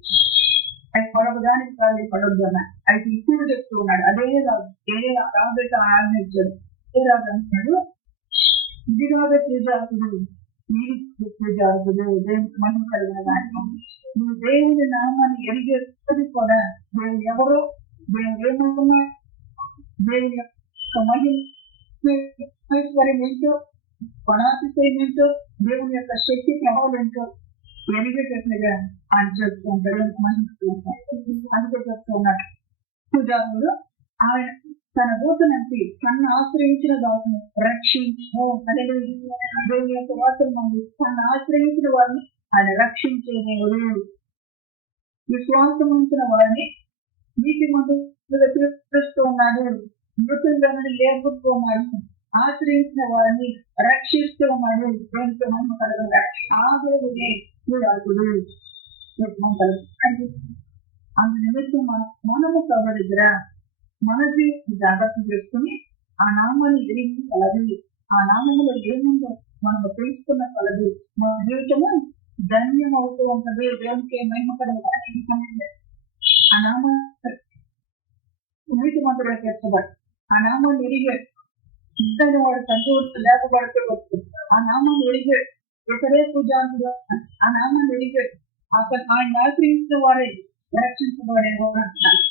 అది మరొక దానికి సాగిలి పడొద్దు అన్న. అయితే ఇప్పుడు చెప్తూ ఉన్నాడు, అదే రాజు రాజైతే ఆజ్ఞ ఇచ్చాడు. ఏ రాజు అంటున్నాడు, ఇది రాజు పూజారుడు, మీరు పూజారుడు, దేవునికి మహిమ కలిగిన దాన్ని నువ్వు దేవుని నామాన్ని ఎరిగేది కూడా దేవుడు ఎవరో, దేవుడు ఏమన్నా, దేవుని యొక్క మహిమేశ్వర్యం ఏంటో, గుణాతిశయం ఏంటో, దేవుని యొక్క శక్తి ప్రభావం ఏంటో ఎరిగేటట్లుగా ఆయన చెప్తూ ఉంటాడు. అందుకే చెప్తూ ఉన్నాడు, పూజారుడు ఆయన తన దూతనంపి తను ఆశ్రయించిన దాసును రక్షించు. దేవుని యొక్క వార్తలు మంది తను ఆశ్రయించిన వారిని ఆయన రక్షించే దేవుడు. విశ్వాసం ఉంచిన వారిని నీటి మందుగా తీసుకొస్తూ ఉన్నాడు, మృతులను లేపుతూ ఉన్నాడు, ఆశ్రయించిన వారిని రక్షిస్తూ ఉన్నాడు. దేవునితో మహిమ కలగ ఆ దేవుడే పూజారుడు. అందు నిమిత్తం మనము ప్రభు దగ్గర మన జీవితం జాగ్రత్త చేసుకుని ఆ నామాన్ని ఎరిగి కలది, ఆ నామంలో ఏముందో మనము తెలుసుకున్న కలదు మన జీవితము ధన్యం అవుతూ ఉంటది. దేవునికి మహిమ కలగాలి. ఆ నామం నీటి మంత్రులు చేర్చబడి ఆ నామాన్ని ఎరిగాడు. ఇద్దరు వాడు సంతోషం లేకపోతే వస్తుంది. ఆ నామాన్ని ఎరిగాడు. ఇతరే పూజారుడు ఆ నామాన్ని ఎరిగాడు. అతను ఆయన ఆశ్రయించిన వారే రక్షించబడేవాడు అంటున్నాడు.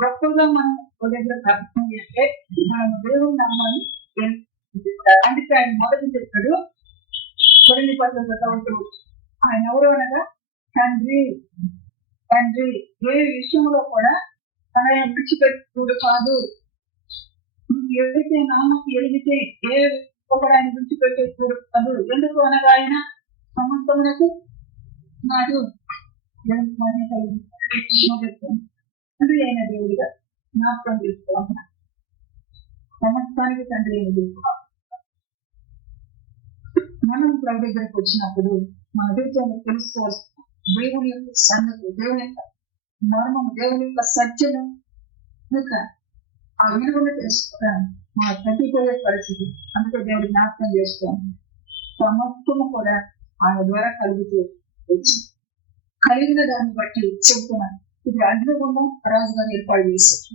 గొప్పగా మనం దగ్గర ప్రార్థన చేస్తే మనం దేవుని నామాన్ని అందుకే ఆయన మొదటి చెప్పాడు, కొరింథీ పత్రిక ఆయన ఎవరు అనగా తండ్రి ఏ విషయంలో కూడా ఆయన విడిచిపెట్టుడు కాదు. నువ్వు ఎవరైతే నామాన్ని ఎరిగితే ఏ కూడా ఆయన విడిచిపెట్టేప్పుడు కాదు. ఎందుకు అనగా ఆయన సమస్తమునకు నాడు తండ్రి అయిన దేవుడిగా జ్ఞాపకం చేసుకోవాలి. సమస్తానికి తండ్రి మనం ప్రభు దగ్గరకు వచ్చినప్పుడు మన జీవితంలో తెలుసుకోవాల్సిన దేవుని యొక్క సంగతి, దేవుని యొక్క మర్మము, దేవుని యొక్క సత్యము ఆ విలువను తెలుసుకోవడానికి మన తగ్గిపోయే పరిస్థితి. అందుకే దేవుడు జ్ఞాపకం చేసుకోండి, సమస్తము కూడా ఆయన ద్వారా కలుగుతూ వచ్చి కలిగిన దాన్ని బట్టి చెబుతున్నాను. ఇప్పుడు అగ్నిగుండం రాజుగారు ఏర్పాటు చేశారు.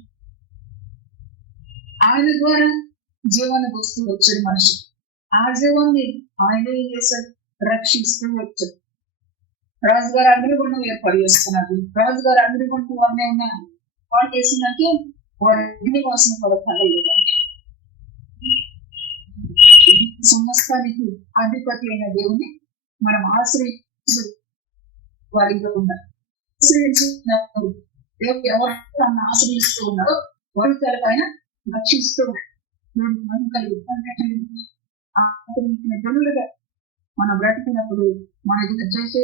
ఆయన ద్వారా జీవాన్ని వస్తూ వచ్చాడు మనిషి. ఆ జీవాన్ని ఆయన ఏం చేశాడు? రక్షిస్తూ వచ్చాడు. రాజుగారు అగ్నిగుండం ఏర్పాటు చేస్తున్నారు. రాజుగారు అగ్నిగుండం అన్నీ ఉన్నాయి. వాళ్ళు చేసిందంటే వారి అగ్నివాసన కూడా కలగలేదు. సమస్తానికి అధిపతి అయిన దేవుని మనం ఆశ్రయించు వారిగా ఉన్నారు. ఆశ్రయించినప్పుడు దేవుడు ఎవరు ఆశ్రయిస్తూ ఉన్నారో వారి తలపైన రక్షిస్తూ మనం కలిగి జనులుగా మనం బ్రతికినప్పుడు మన చేసే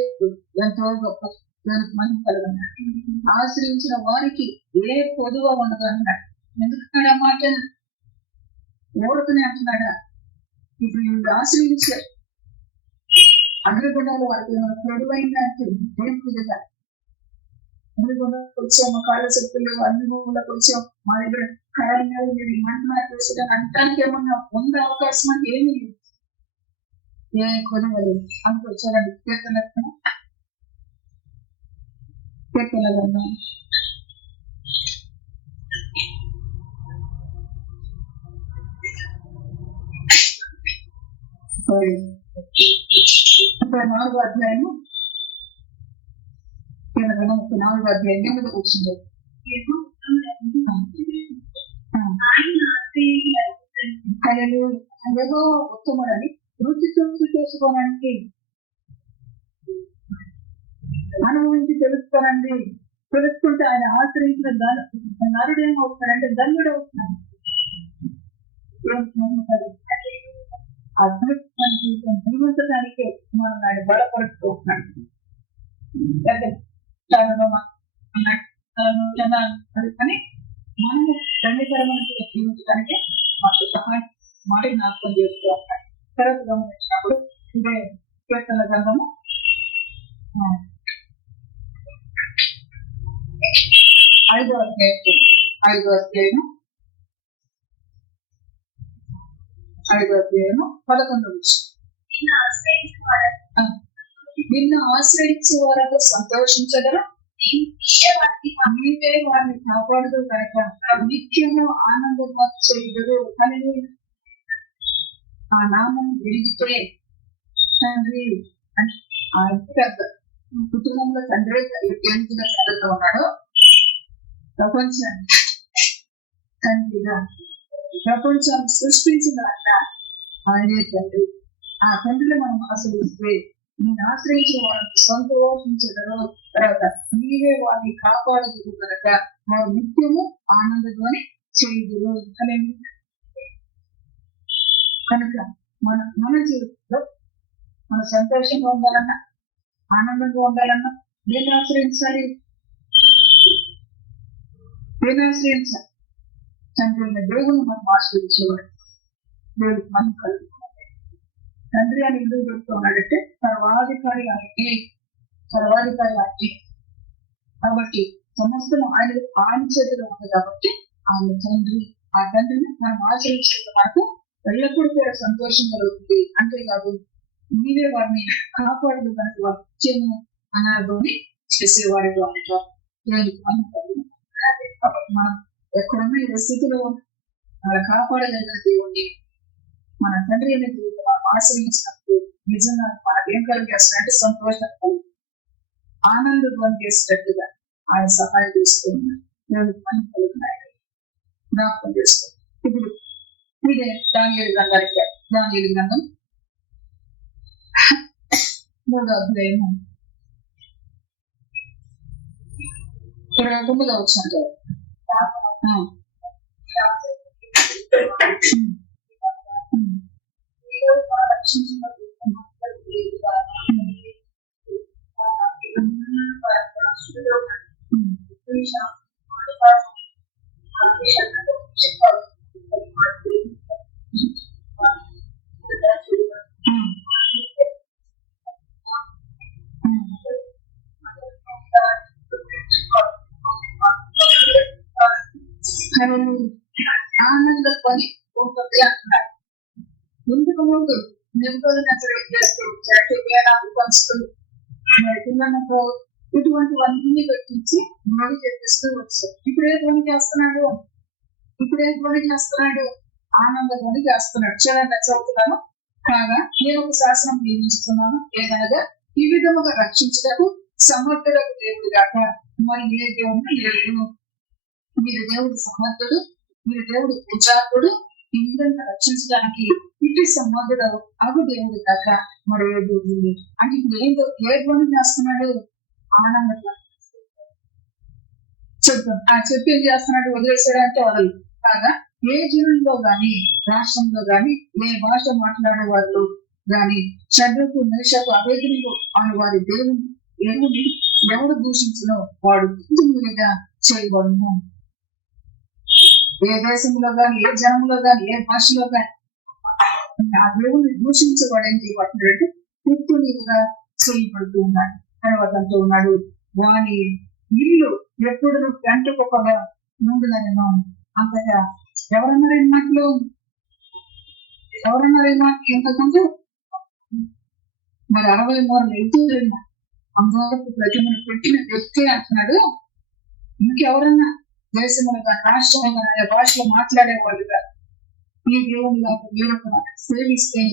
ఎంతో గొప్ప దానికి మనం కలగన్నారు. ఆశ్రయించిన వారికి ఏ పొదువ ఉండదు అన్నాడు. ఎందుకంటే ఆ మాట ఎవరితోనే అంటున్నాడా? ఇప్పుడు వీళ్ళు ఆశ్రయించారు. అగ్నిగుండాలు వారికి ఏమైనా పొదువైందంటే దేవుడు కదా. అగ్నిగుండంలోకి వచ్చాం, మా కాళ్ళ చెప్పులు అగ్నిగుండంలోకి వచ్చాం, మా దగ్గర కారణాలు మీరు మంటలు అంటానికి ఏమన్నా ఉండే అవకాశం అంటే ఏమీ లేదు. ఏ కొనుగోలు అందుకు వచ్చారండి. కీర్తనలు నాలుగో అధ్యాయము 8వ వచ్చింది. ఏదో ఉత్తముడని రుచి చూసి చేసుకోనండి, అనుభవించి తెలుసుకోనండి. తెలుసుకుంటే ఆయన ఆశ్రయించిన నరుడు ఏమవుతున్నాడంటే ధన్యుడు అవుతున్నాడు. జీవించడానికే మనం ఆయన బలపరుస్తూ ఉన్నాడు. కానీ మనము ధన్యకరమైన జీవించడానికి మాకు సహాయం మాట జ్ఞాపకం చేస్తూ ఉంటాడు. తర్వాత గమనించినప్పుడు ఇదే కీర్తన గ్రంథము 5వ అధ్యాయము 11వ. నిన్ను ఆశ్రయించే వారితో సంతోషించగల నీవే వారిని కాపాడుతూ కనుక నిత్యము ఆనందం చేయగలరు. హల్లెలూయా. ఆ నామం విడిగితే తండ్రి ఆ పెద్ద కుటుంబంలో తండ్రి ఎంతగా చదువుతూ ఉన్నాడో ప్రపంచాన్ని తండ్రిగా ప్రపంచాన్ని సృష్టించిన ఆయనే తండ్రి. ఆ తండ్రిని మనం ఆశ్రయిస్తే నేను ఆశ్రయించిన వారిని సంతోషించగలరు. తర్వాత నీవే వారిని కాపాడదు కనుక వారు నిత్యము ఆనందంగానే చేయదురు. కనుక మన జీవితంలో మన సంతోషంగా ఉండాలన్నా, ఆనందంగా ఉండాలన్నా దేన్ని ఆశ్రయించాలి? తండ్రి అయిన దేవుని మనం ఆశ్రయించేవాడు. దేవుడికి మనం కలుగుతుంది. తండ్రి అని ఎందుకు చెప్తున్నాడంటే సర్వాధికారి ఆయనే, సర్వాధికారి ఆయనే. కాబట్టి సమస్తం ఆయన చేతిలో ఉంది కాబట్టి ఆయన తండ్రి. ఆ తండ్రిని మనం ఆశ్రయించే మనకు ఎల్లప్పుడూ కూడా సంతోషం కలుగుతుంది. అంతేకాదు నీవే వారిని కాపాడదు కనుక వాక్యము అనార్థంని చేసేవాడితో అంటారు. కాబట్టి మనం ఎక్కడున్నా ఏ స్థితిలో మన కాపాడగలిగిన దేవుణ్ణి మన తండ్రి అనే దేవుడు మనం ఆశ్రయించినప్పుడు నిజంగా మనకు ఏం కలిగేస్తున్నట్టు సంతోషం కలిగి ఆనందం చేసేటట్టుగా ఆయన సహాయం చేస్తూ ఉన్నాడు. దేవుడికి మనం కలుగుతున్నాయి జ్ఞాపకం చేస్తాం. ఇప్పుడు ఇదే దానియేలు గ్రంథం 3వ అధ్యాయము 29వ వచనం. ఆనంద పని ఉంటుంది అంటున్నాడు. ఇంతకు ముందు నిబంధన చేస్తూ పంచుతూ పిల్లలతో ఇటువంటివన్నీ పెట్టించి బాగు చేపిస్తూ వచ్చాడు. ఇప్పుడు ఏ పని చేస్తున్నాడు? ఆనంద పని చేస్తున్నాడు. చూడండి చదువుతున్నాను. కాగా నేను ఒక శాసనం నియమిస్తున్నాను, ఏదనగా ఈ విధముగా రక్షించటకు సమర్థులకు దేవుడు కాక మరి ఏ దేవుడు లేదు. మీరు దేవుడు సమర్థుడు, మీరు దేవుడు పూజాకుడు, ఈ విధంగా రక్షించడానికి ఇటు సమర్థుడు అగు దేవుడు కాక మరి ఏ దేవుడు లేదు. అంటే ఇప్పుడు ఏ పని చేస్తున్నాడు? ఆనంద పని చెప్తాం. ఆ చెప్పి ఏం చేస్తున్నాడు? వదిలేసాడంటే వదలు. కాగా ఏ జీవుల్లో గాని రాష్ట్రంలో గాని ఏ భాష మాట్లాడే వాళ్ళు గాని షడ్రకు మేషకు అవేదనలు అని వారి దేవుని ఎవరు దూషించినో వాడు మీదుగా చేయబడును. ఏ దేశంలో గాని ఏ జనంలో గాని ఏ భాషలో గాని ఆ దేవుని దూషించబడేది పట్టినట్టు పుట్టునిగా చేయబడుతూ ఉన్నాడు. తర్వాత అంటూ ఉన్నాడు, వాని ఇల్లు ఎప్పుడు గంటకొకగా ముందుగానేమో అంతగా ఎవరన్నారు ఈ మాటలు ఇంతకుముందు మరి 63 ఎదురైన అందరికి ప్రజలను పెట్టిన వ్యక్తి అంటున్నాడు. ఇంకెవరన్నా దేశంలో కానీ రాష్ట్రంలో కానీ భాషలో మాట్లాడేవాళ్ళుగా ఈ దేవునిగా వేరొక సేవిస్తే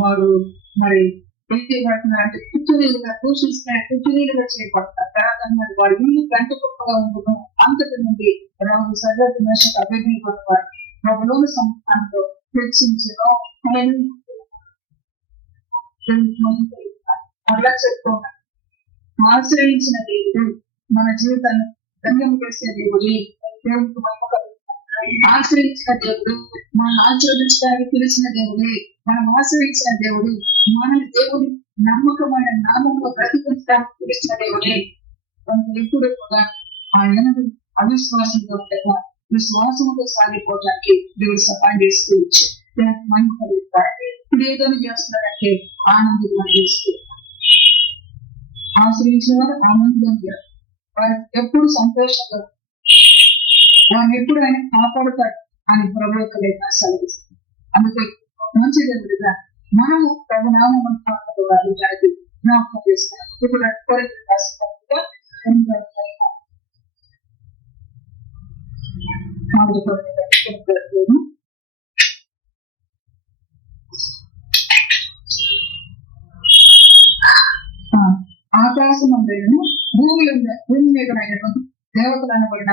వాడు మరి అంటే పుట్టునీలుగా దూషిస్తే పుట్టునీలుగా చేయబడతారు. తర్వాత వాడి ఇల్లు గంట గొప్పగా ఉండడం అంతటి నుండి రాజు సజాతి మేషకు అభివృద్ధి వారి ప్రభులోని సంస్థానంలో హెచ్చించడం అలా చెప్తున్నా. ఆశ్రయించిన దేవుడు మన జీవితాన్ని ధన్యం చేసే దేవుడి దేవుడికి ఆశ్రయించిన దేవుడు మనం ఆశీర్వదించడానికి పిలిచిన దేవుడే. మనం ఆశ్రయించిన దేవుడు మనల్ని దేవుడి నమ్మకమైన నామంలో బ్రతికించడానికి పిలిచిన దేవుడే. మనకు ఎప్పుడు కూడా ఆయన అవిశ్వాసంతో ఉండగా విశ్వాసంతో సాగిపోవడానికి దేవుడు సహాయం చేస్తూ వచ్చాడు. మనం కలుగుతారు. ఇప్పుడు ఏదో చేస్తున్నారంటే ఆనందంగా చేస్తూ ఆశ్రయించిన వారు ఆనందంగా వారు ఎప్పుడు సంతోషంగా వారిని ఎప్పుడు ఆయన కాపాడుతాడు అని ప్రభు యొక్క లేఖ సెలవిస్తుంది. అందుకే మంచి దేవుడిగా మనము ప్రభు నామం వారి జ్ఞాపకం చేస్తాం. ఇప్పుడు ఆకాశం అందరూ భూమి మీద దేవతలు అనబడిన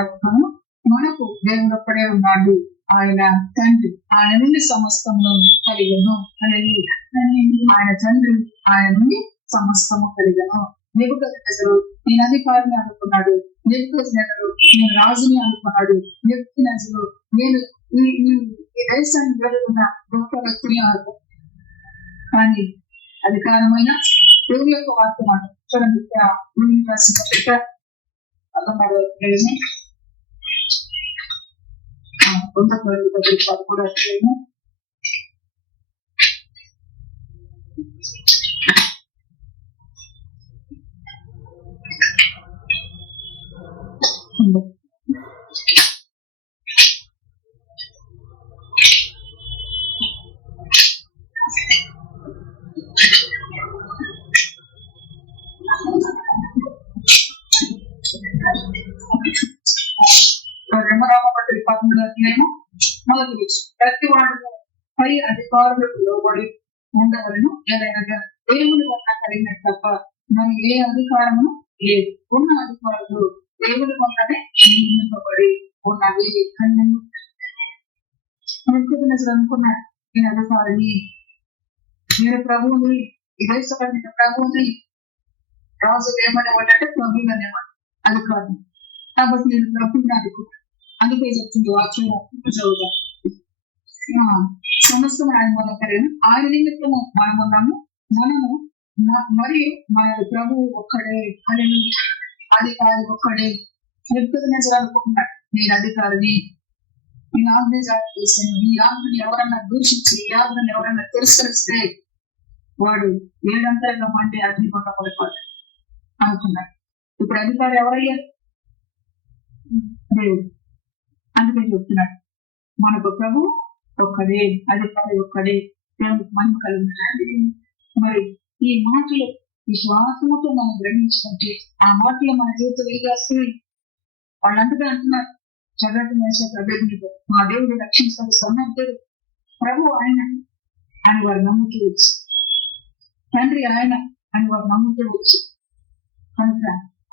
మనకు దేవుడు ఒక్కడే ఉన్నాడు. ఆయన తండ్రి, ఆయన నుండి సమస్తము కలిగను. ఆయన తండ్రి, ఆయన నుండి సమస్తము కలిగను. నెబుకద్నెజరు నేను అధికారిని అనుకున్నాడు. నెబుకద్నెజరు నేను రాజుని అనుకున్నాడు. నెబుకద్నెజరు నేను ఈ దేశాన్ని వెలుగున్న గొప్ప వ్యక్తిని అనుకున్నాను. కానీ అధికారమైన దేవుని యొక్క వార్త మాట చూడండి. కూడా రమరామపల్లి 13 మొదటి ప్రతి వాడు పై అధికారులకు లోబడి ఉండవలను. ఏదైనా దేవుని వల్ల కలిగిన తప్ప మరి ఏ అధికారము లేదు. ఉన్న అధికారులు దేవుని వల్లనే నియమింపబడి ఉన్నవి. అనుకున్నాడు, నేను అధికారిని, నేను ప్రభువుని, ఇదే సమయంలో ప్రభువుని. రాజు ఏమనేవాడంటే ప్రభువులు అనేవాడు అధికారిని. కాబట్టి నేను ప్రభువుని అనుకున్నాను. అందుకే చెప్తుంది వాక్యం చదువుగా సమస్తం ఆయన వల్ల కలిగిన ఆయన నిమిత్తము మనమున్నాము. మనము మరియు మన ప్రభువు ఒక్కడే అని అధికారి ఒక్కడే. అనుకుంటున్నాడు, నేను అధికారిని, నేను ఆజ్ఞ జారీ చేశాను. ఈ ఆజ్ఞను ఎవరన్నా దూషించి ఈ ఆజ్ఞను ఎవరన్నా తిరస్కరిస్తే వాడు ఏడంతరంగా మంటే అగ్నికొండ పడిపోతాడు అనుకున్నాడు. ఇప్పుడు అధికారి ఎవరయ్యారు? దేవుడు. అందుకే చెప్తున్నాడు మనకు ప్రభు ఒక్కడే, అధికారి ఒక్కడే, దేవునికి మహిమ కలుగుతుంది. మరి ఈ మాటలు విశ్వాసంతో మనం గ్రహించుకుంటే ఆ మాటలు మన జీవితంలో వస్తాయి. వాళ్ళంతగా అంటున్నారు జగత్తు వేసే ప్రభుత్వ మా దేవుడు రక్షించాలి సమర్థుడు ప్రభు ఆయన అని వారు నమ్ముతూ వచ్చి, తండ్రి ఆయన అని వారు నమ్ముతూ వచ్చి, కనుక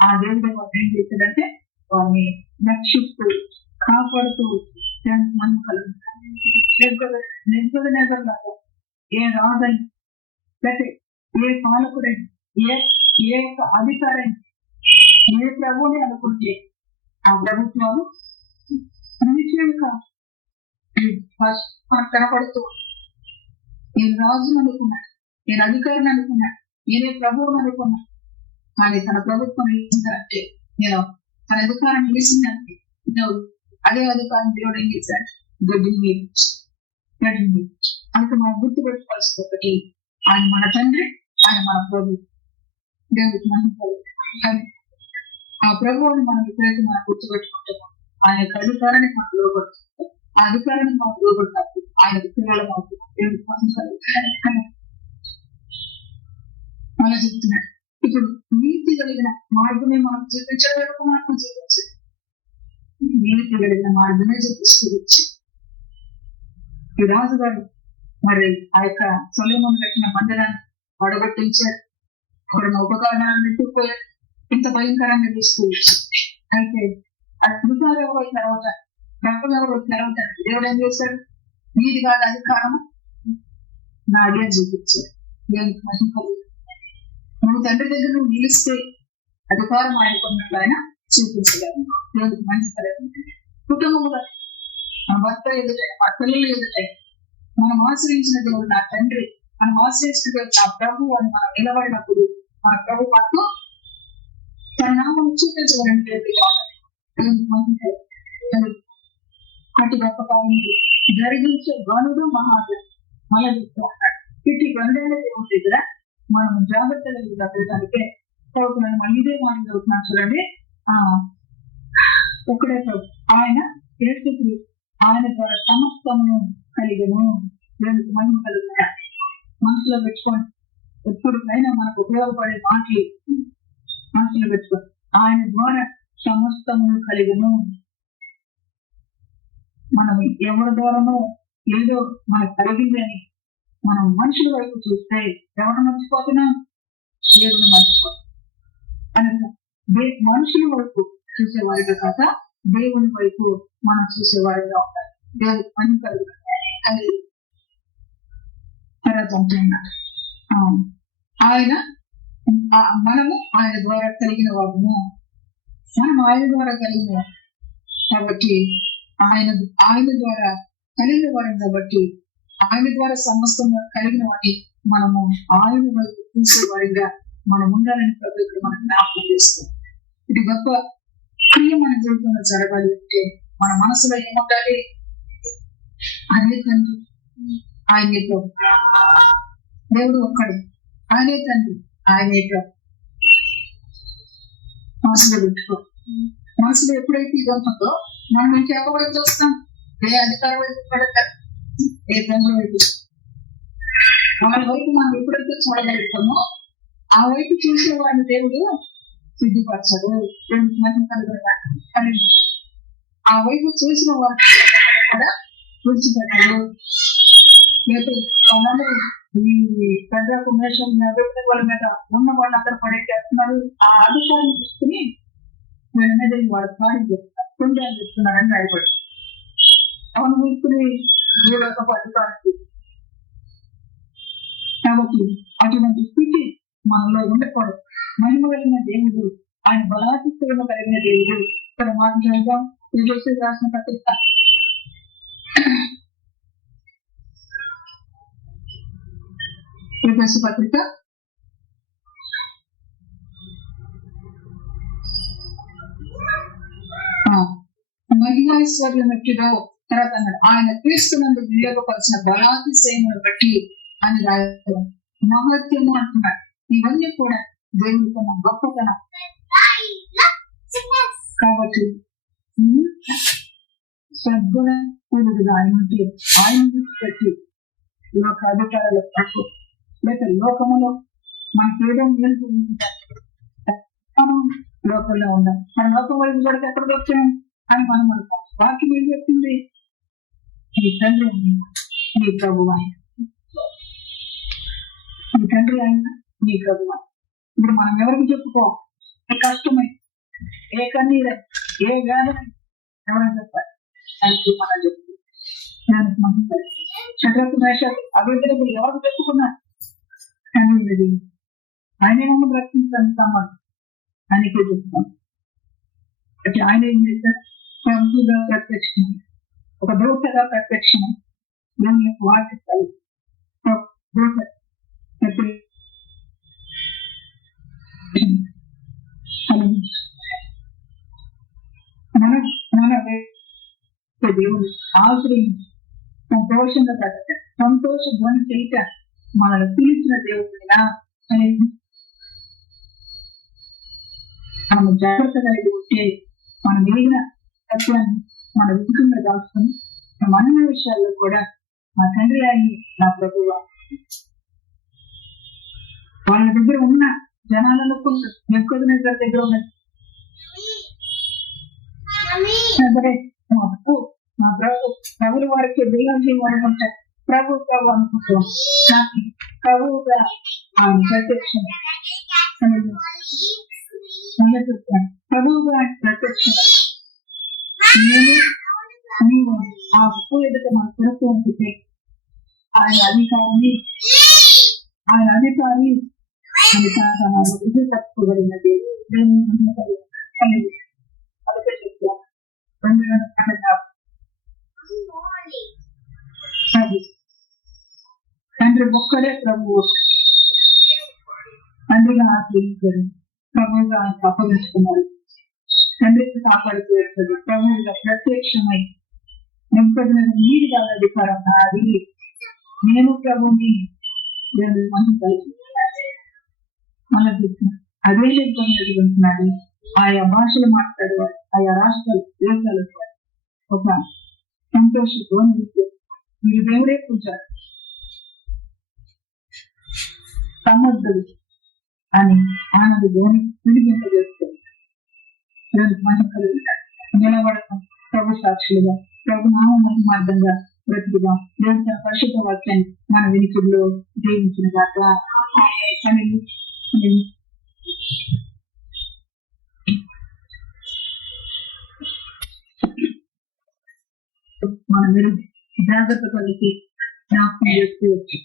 ఆ దేవుడు వారు ఏం చేశాడంటే వారిని రక్షిస్తూ కాపాడుతూ మనం కలుగుతారు. నెగ్గలాగా ఏ రాజైనా లేకపోతే ఏ పాలకుడైనా ఏ యొక్క అధికారైనా ఏ ప్రభువుని అనుకుంటే ఆ ప్రభుత్వాలు కనపడుతూ నేను రాజును అనుకున్నాను, నేను అధికారిని అనుకున్నాను, నేనే ప్రభువుని అనుకున్నాను. కానీ తన ప్రభుత్వం ఇచ్చిందంటే నేను తన అధికారం నిలిచిందంటే నేను అదే అధికారం దేవుడు ఏం చేశాడు, గడ్డిని వేయించు. అందుకే మనం గుర్తుపెట్టుకోవాల్సింది ఒకటి, ఆయన మన తండ్రి, ఆయన మన ప్రభు. దేవుడికి మనం ఆ ప్రభువుని మనం ఎప్పుడైతే మనం గుర్తుపెట్టుకుంటామో ఆయన యొక్క అధికారాన్ని మనం లోపడుతుంటాం, ఆ అధికారాన్ని మనం లోపడతాము, ఆయన పిల్లలు అవుతున్నాం. దేవుడికి మనం అలా చెప్తున్నాడు. ఇప్పుడు నీతి కలిగిన మార్గమే మనం చూపించే వరకు మార్గం చూపించు, నీతి కలిగిన మార్గమే చూపించి ఈ రాజుగారు మరి ఆ యొక్క సొలొమోను కట్టిన మందిరాన్ని పడగొట్టించారు. అక్కడ ఉపకరణాలను నెట్టుకుపోయారు, ఇంత భయంకరంగా తీసుకోవచ్చు. అయితే అధికారం ఎవరు తర్వాత రకం ఎవరు తర్వాత దేవుడు ఏం చేశాడు, నీది కాదు అధికారం నాది అని చూపించారు. దేవునికి మహిమ. నువ్వు తండ్రి దగ్గర నువ్వు నిలిస్తే అధికారం ఆడుకున్నట్లు ఆయన చూపించగలరు. దేవునికి మహిమ. కుటుంబంలో మన భర్త ఎదుటై, మన పిల్లలు ఎదుటై మనం ఆశ్రయించిన దేవుడు నా తండ్రి, మనం ఆశ్రయించిన దేవుడు నా ప్రభు అని మనం నిలబడినప్పుడు మన ప్రభు మనకు తన నామం చూపించగలంటే అటు గొప్ప కాలం జరిగించే గనుడు మహాదేవ్ మళ్ళీ చెప్తున్నాడు. ఇటు గనుడైన దేవుడి దగ్గర మనం జాగ్రత్తగా పెట్టడానికే చదువుతున్నాను. మళ్ళీ ఇదే మాట చదువుతున్నాను చూడండి. ఒక్కడే ప్రభు ఆయన యేసుక్రీస్తు, ఆయన ద్వారా సమస్తమును కలిగను. దేవునికి మహిమ కలుగుతాయి. మనసులో పెట్టుకోండి, ఎప్పుడైనా మనకు ఉపయోగపడే మనసులో పెట్టుకోండి. ఆయన ద్వారా సమస్తమును కలిగను. మనం ఎవరి ద్వారానో ఏదో మనకు కలిగింది అని మనం మనుషుల వైపు చూస్తే ఎవరు మర్చిపోతున్నాం, దేవుడు మర్చిపోతాం. మనుషుల వైపు చూసేవారిగా కాక దేవుని వైపు మనం చూసేవారిగా ఉండాలి. దేవుడికి పని కలుగుతుంది. తర్వాత ఆయన మనము ఆయన ద్వారా కలిగిన వాడును, మనం ఆయన ద్వారా కలిగిన వాడు కాబట్టి ఆయన ద్వారా కలిగిన వాడిని కాబట్టి ఆయన ద్వారా సమస్తం కలిగిన వాడిని మనము ఆయన వైపు చూసేవాడిగా మనం ఉండాలని ప్రభుత్వం మనం జ్ఞాపకం చేస్తాం. ఇది గొప్ప క్రియ మన జీవితంలో జరగాలి అంటే మన మనసులో ఏముండాలి, ఆయనే తండ్రి, ఆయనే ప్రభు. దేవుడు ఒక్కడే, ఆయనే తండ్రి, ఆయనే ప్రభు. మనసులో పెట్టుకో. మనసులో ఎప్పుడైతే ఇది ఉంటుందో మనం ఇంకెవరి వైపు చూస్తాం, ఏ అధికారం వైపు పడతారు, ఏ తండ్రి వైపు. వాళ్ళ వైపు మనం ఎప్పుడైతే చూడగలుగుతామో ఆ వైపు చూసేవాడిని దేవుడు సిద్ధిపరచడు. దేవుడికి మహిమ కలుగుతాడు. ఆ వైపు చూసిన వాడు కూడా విడిచిపెట్టాడు. వాళ్ళందరూ ఈ పెద్ద కుమేశం వాళ్ళ మీద ఉన్న వాళ్ళందరూ పడేస్తున్నారు. ఆ అధికారాన్ని తీసుకుని వీళ్ళ మీద వాడు కాడి చెప్తారు, పుణ్యాలు చెప్తున్నారని భయపడి అవును తీసుకుని వీళ్ళ అధికారానికి. కాబట్టి అటువంటి స్థితి మనలో ఉండకూడదు. మహిమ కలిగిన దేవుడు, ఆయన బలాతిత్వం కలిగిన దేవుడు. ఇక్కడ మాట్లాడదాం. రాసిన పత్రిక పత్రిక మహిమైశ్వర్యములో తర్వాత అన్నాడు ఆయన క్రీస్తునందు వినియోగపరిచిన బలాతిశయమును బట్టి అని రాయాలి. మహత్యము అంటున్నాడు. ఇవన్నీ కూడా దేవుని తన గొప్పతనం. కాబట్టి సద్గుణ కూడుగా ఆయన ఉంటే ఆయన పెట్టి లోక అధికారుల తప్పు లేక లోకములో మనకేదో మేలు మనం లోకంలో ఉందాం. మన లోకం వైపు కూడా ఎక్కడికి వచ్చాం అని మనం అనుకోం. వాక్యం ఏం చెప్తుంది? నీ తండ్రి నీ ప్రభు ఆయన, నీ తండ్రి ఆయన నీ ప్రభు ఆయన. ఇప్పుడు మనం ఎవరికి చెప్పుకోం? ఏ కష్టమై, ఏ కన్నీరై, ఏ వ్యాధి ఎవరైనా చెప్పాలి దానికి మనం చెప్తుంది. దానికి మనం చక్రకు మేషాలు అభివృద్ధి ఎవరికి చెప్పుకున్నారు? కానీ ఆయన ఏమన్నా బ్రతికించాను సామాన్ ఆయనకే చెప్తాం. అంటే ఆయన ఏం చేశారు? ప్రభుగా ప్రత్యక్షం, ఒక దూతగా ప్రత్యక్షం దేవుని యొక్క వాటిస్తాయి. మన దేవుడు ఆశ్రయించి సంతోషంగా బ్రతక, సంతోష ధ్వని చేయట మనల్ని పిలిచిన దేవుడినా అనేది మనం జాగ్రత్త కలిగి ఉంటే మనం ఎదిగిన సత్యాన్ని మన విధంగా దాచుకుని మన అన్ని విషయాల్లో కూడా నా తండ్రి అని నా ప్రభువు వాళ్ళ దగ్గర ఉన్న జనాలను నెప్పుకొదినేశ్వర దగ్గర ఉన్నది మా ప్రభు ప్రభుల వారికి బియ్యం చేయమని ఉంటారు. ప్రభు ప్రభు అనుకుంటాం. నాకు ప్రభువుగా ఆయన ప్రత్యక్షం ప్రభువుగా ప్రత్యక్షం నేను నీవు ఆ ఉప్పు ఎదుట మన కొరకు ఉంటే ఆయన అధికారి అని తప్పుకోబడినది. అదే చెప్తాను. తండ్రి ఒక్కడే ప్రభువు, తండ్రిగా ఆశ్రయించారు, ప్రభువుగా అప్పగించుకున్నారు, తండ్రికి కాపాడుకోవచ్చు, ప్రభువుగా ప్రత్యక్షమై నింపడిన నీరు కాల అధికారం నాది, నేను ప్రభుని మన అదే చెప్తున్నాడు. ఆయా భాషలు మాట్లాడేవారు, ఆయా రాష్ట్రాలు దేశాలు ఒక సంతోషంతో మీరు దేవుడే పూజారు సమర్థుడు అని ఆనంద ధ్వని వినిపింపజేస్తుంది. నిలబడతాం ప్రభు సాక్షులుగా, ప్రభు నామ మహిమార్థంగా బ్రతుకుదాం. దేవుని పరిశుద్ధ వాక్యాన్ని మన వినికిడిలో జీవించిన దాకా మనం జాగ్రత్త కలిగి జ్ఞాపకం చేస్తూ వచ్చి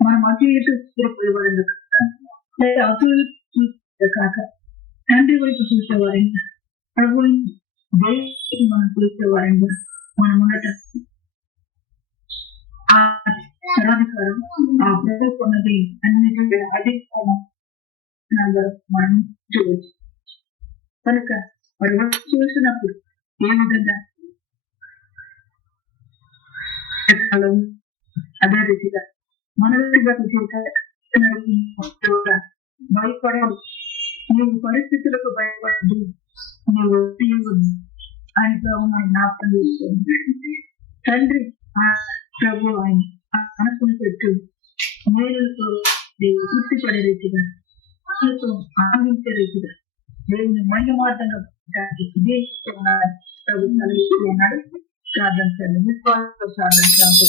మనం అటు ఇటు స్థిరపడబడి అటు చూసే కాక తండ్రి వైపు చూసేవారైనా, ప్రభు దేవుడికి మనం చూసేవారైనా మనం ఉండట ఆ సరాధికారం ఆ ప్రభుత్వన్నది అన్నిటి అధికారం మనం చూడవచ్చు. కనుక మరి చూసినప్పుడు ఏ విధంగా అదే రీతిగా మన భయపడవు. నీవు పరిస్థితులకు భయపడదు, నీవు ఆయన ప్రభు జ్ఞాపకం చేసుకోండి. తండ్రి ప్రభు ఆయన మనసును పెట్టు మేలుతో తృప్తిపడే రీతిగా, మనసుతో ఆనందించే రీతిగా దేవుని మహిమార్థంగా ఇదే ప్రభు అన్నాడు. ప్రార్థించండి, విశ్వాసంతో ప్రార్థించాలి.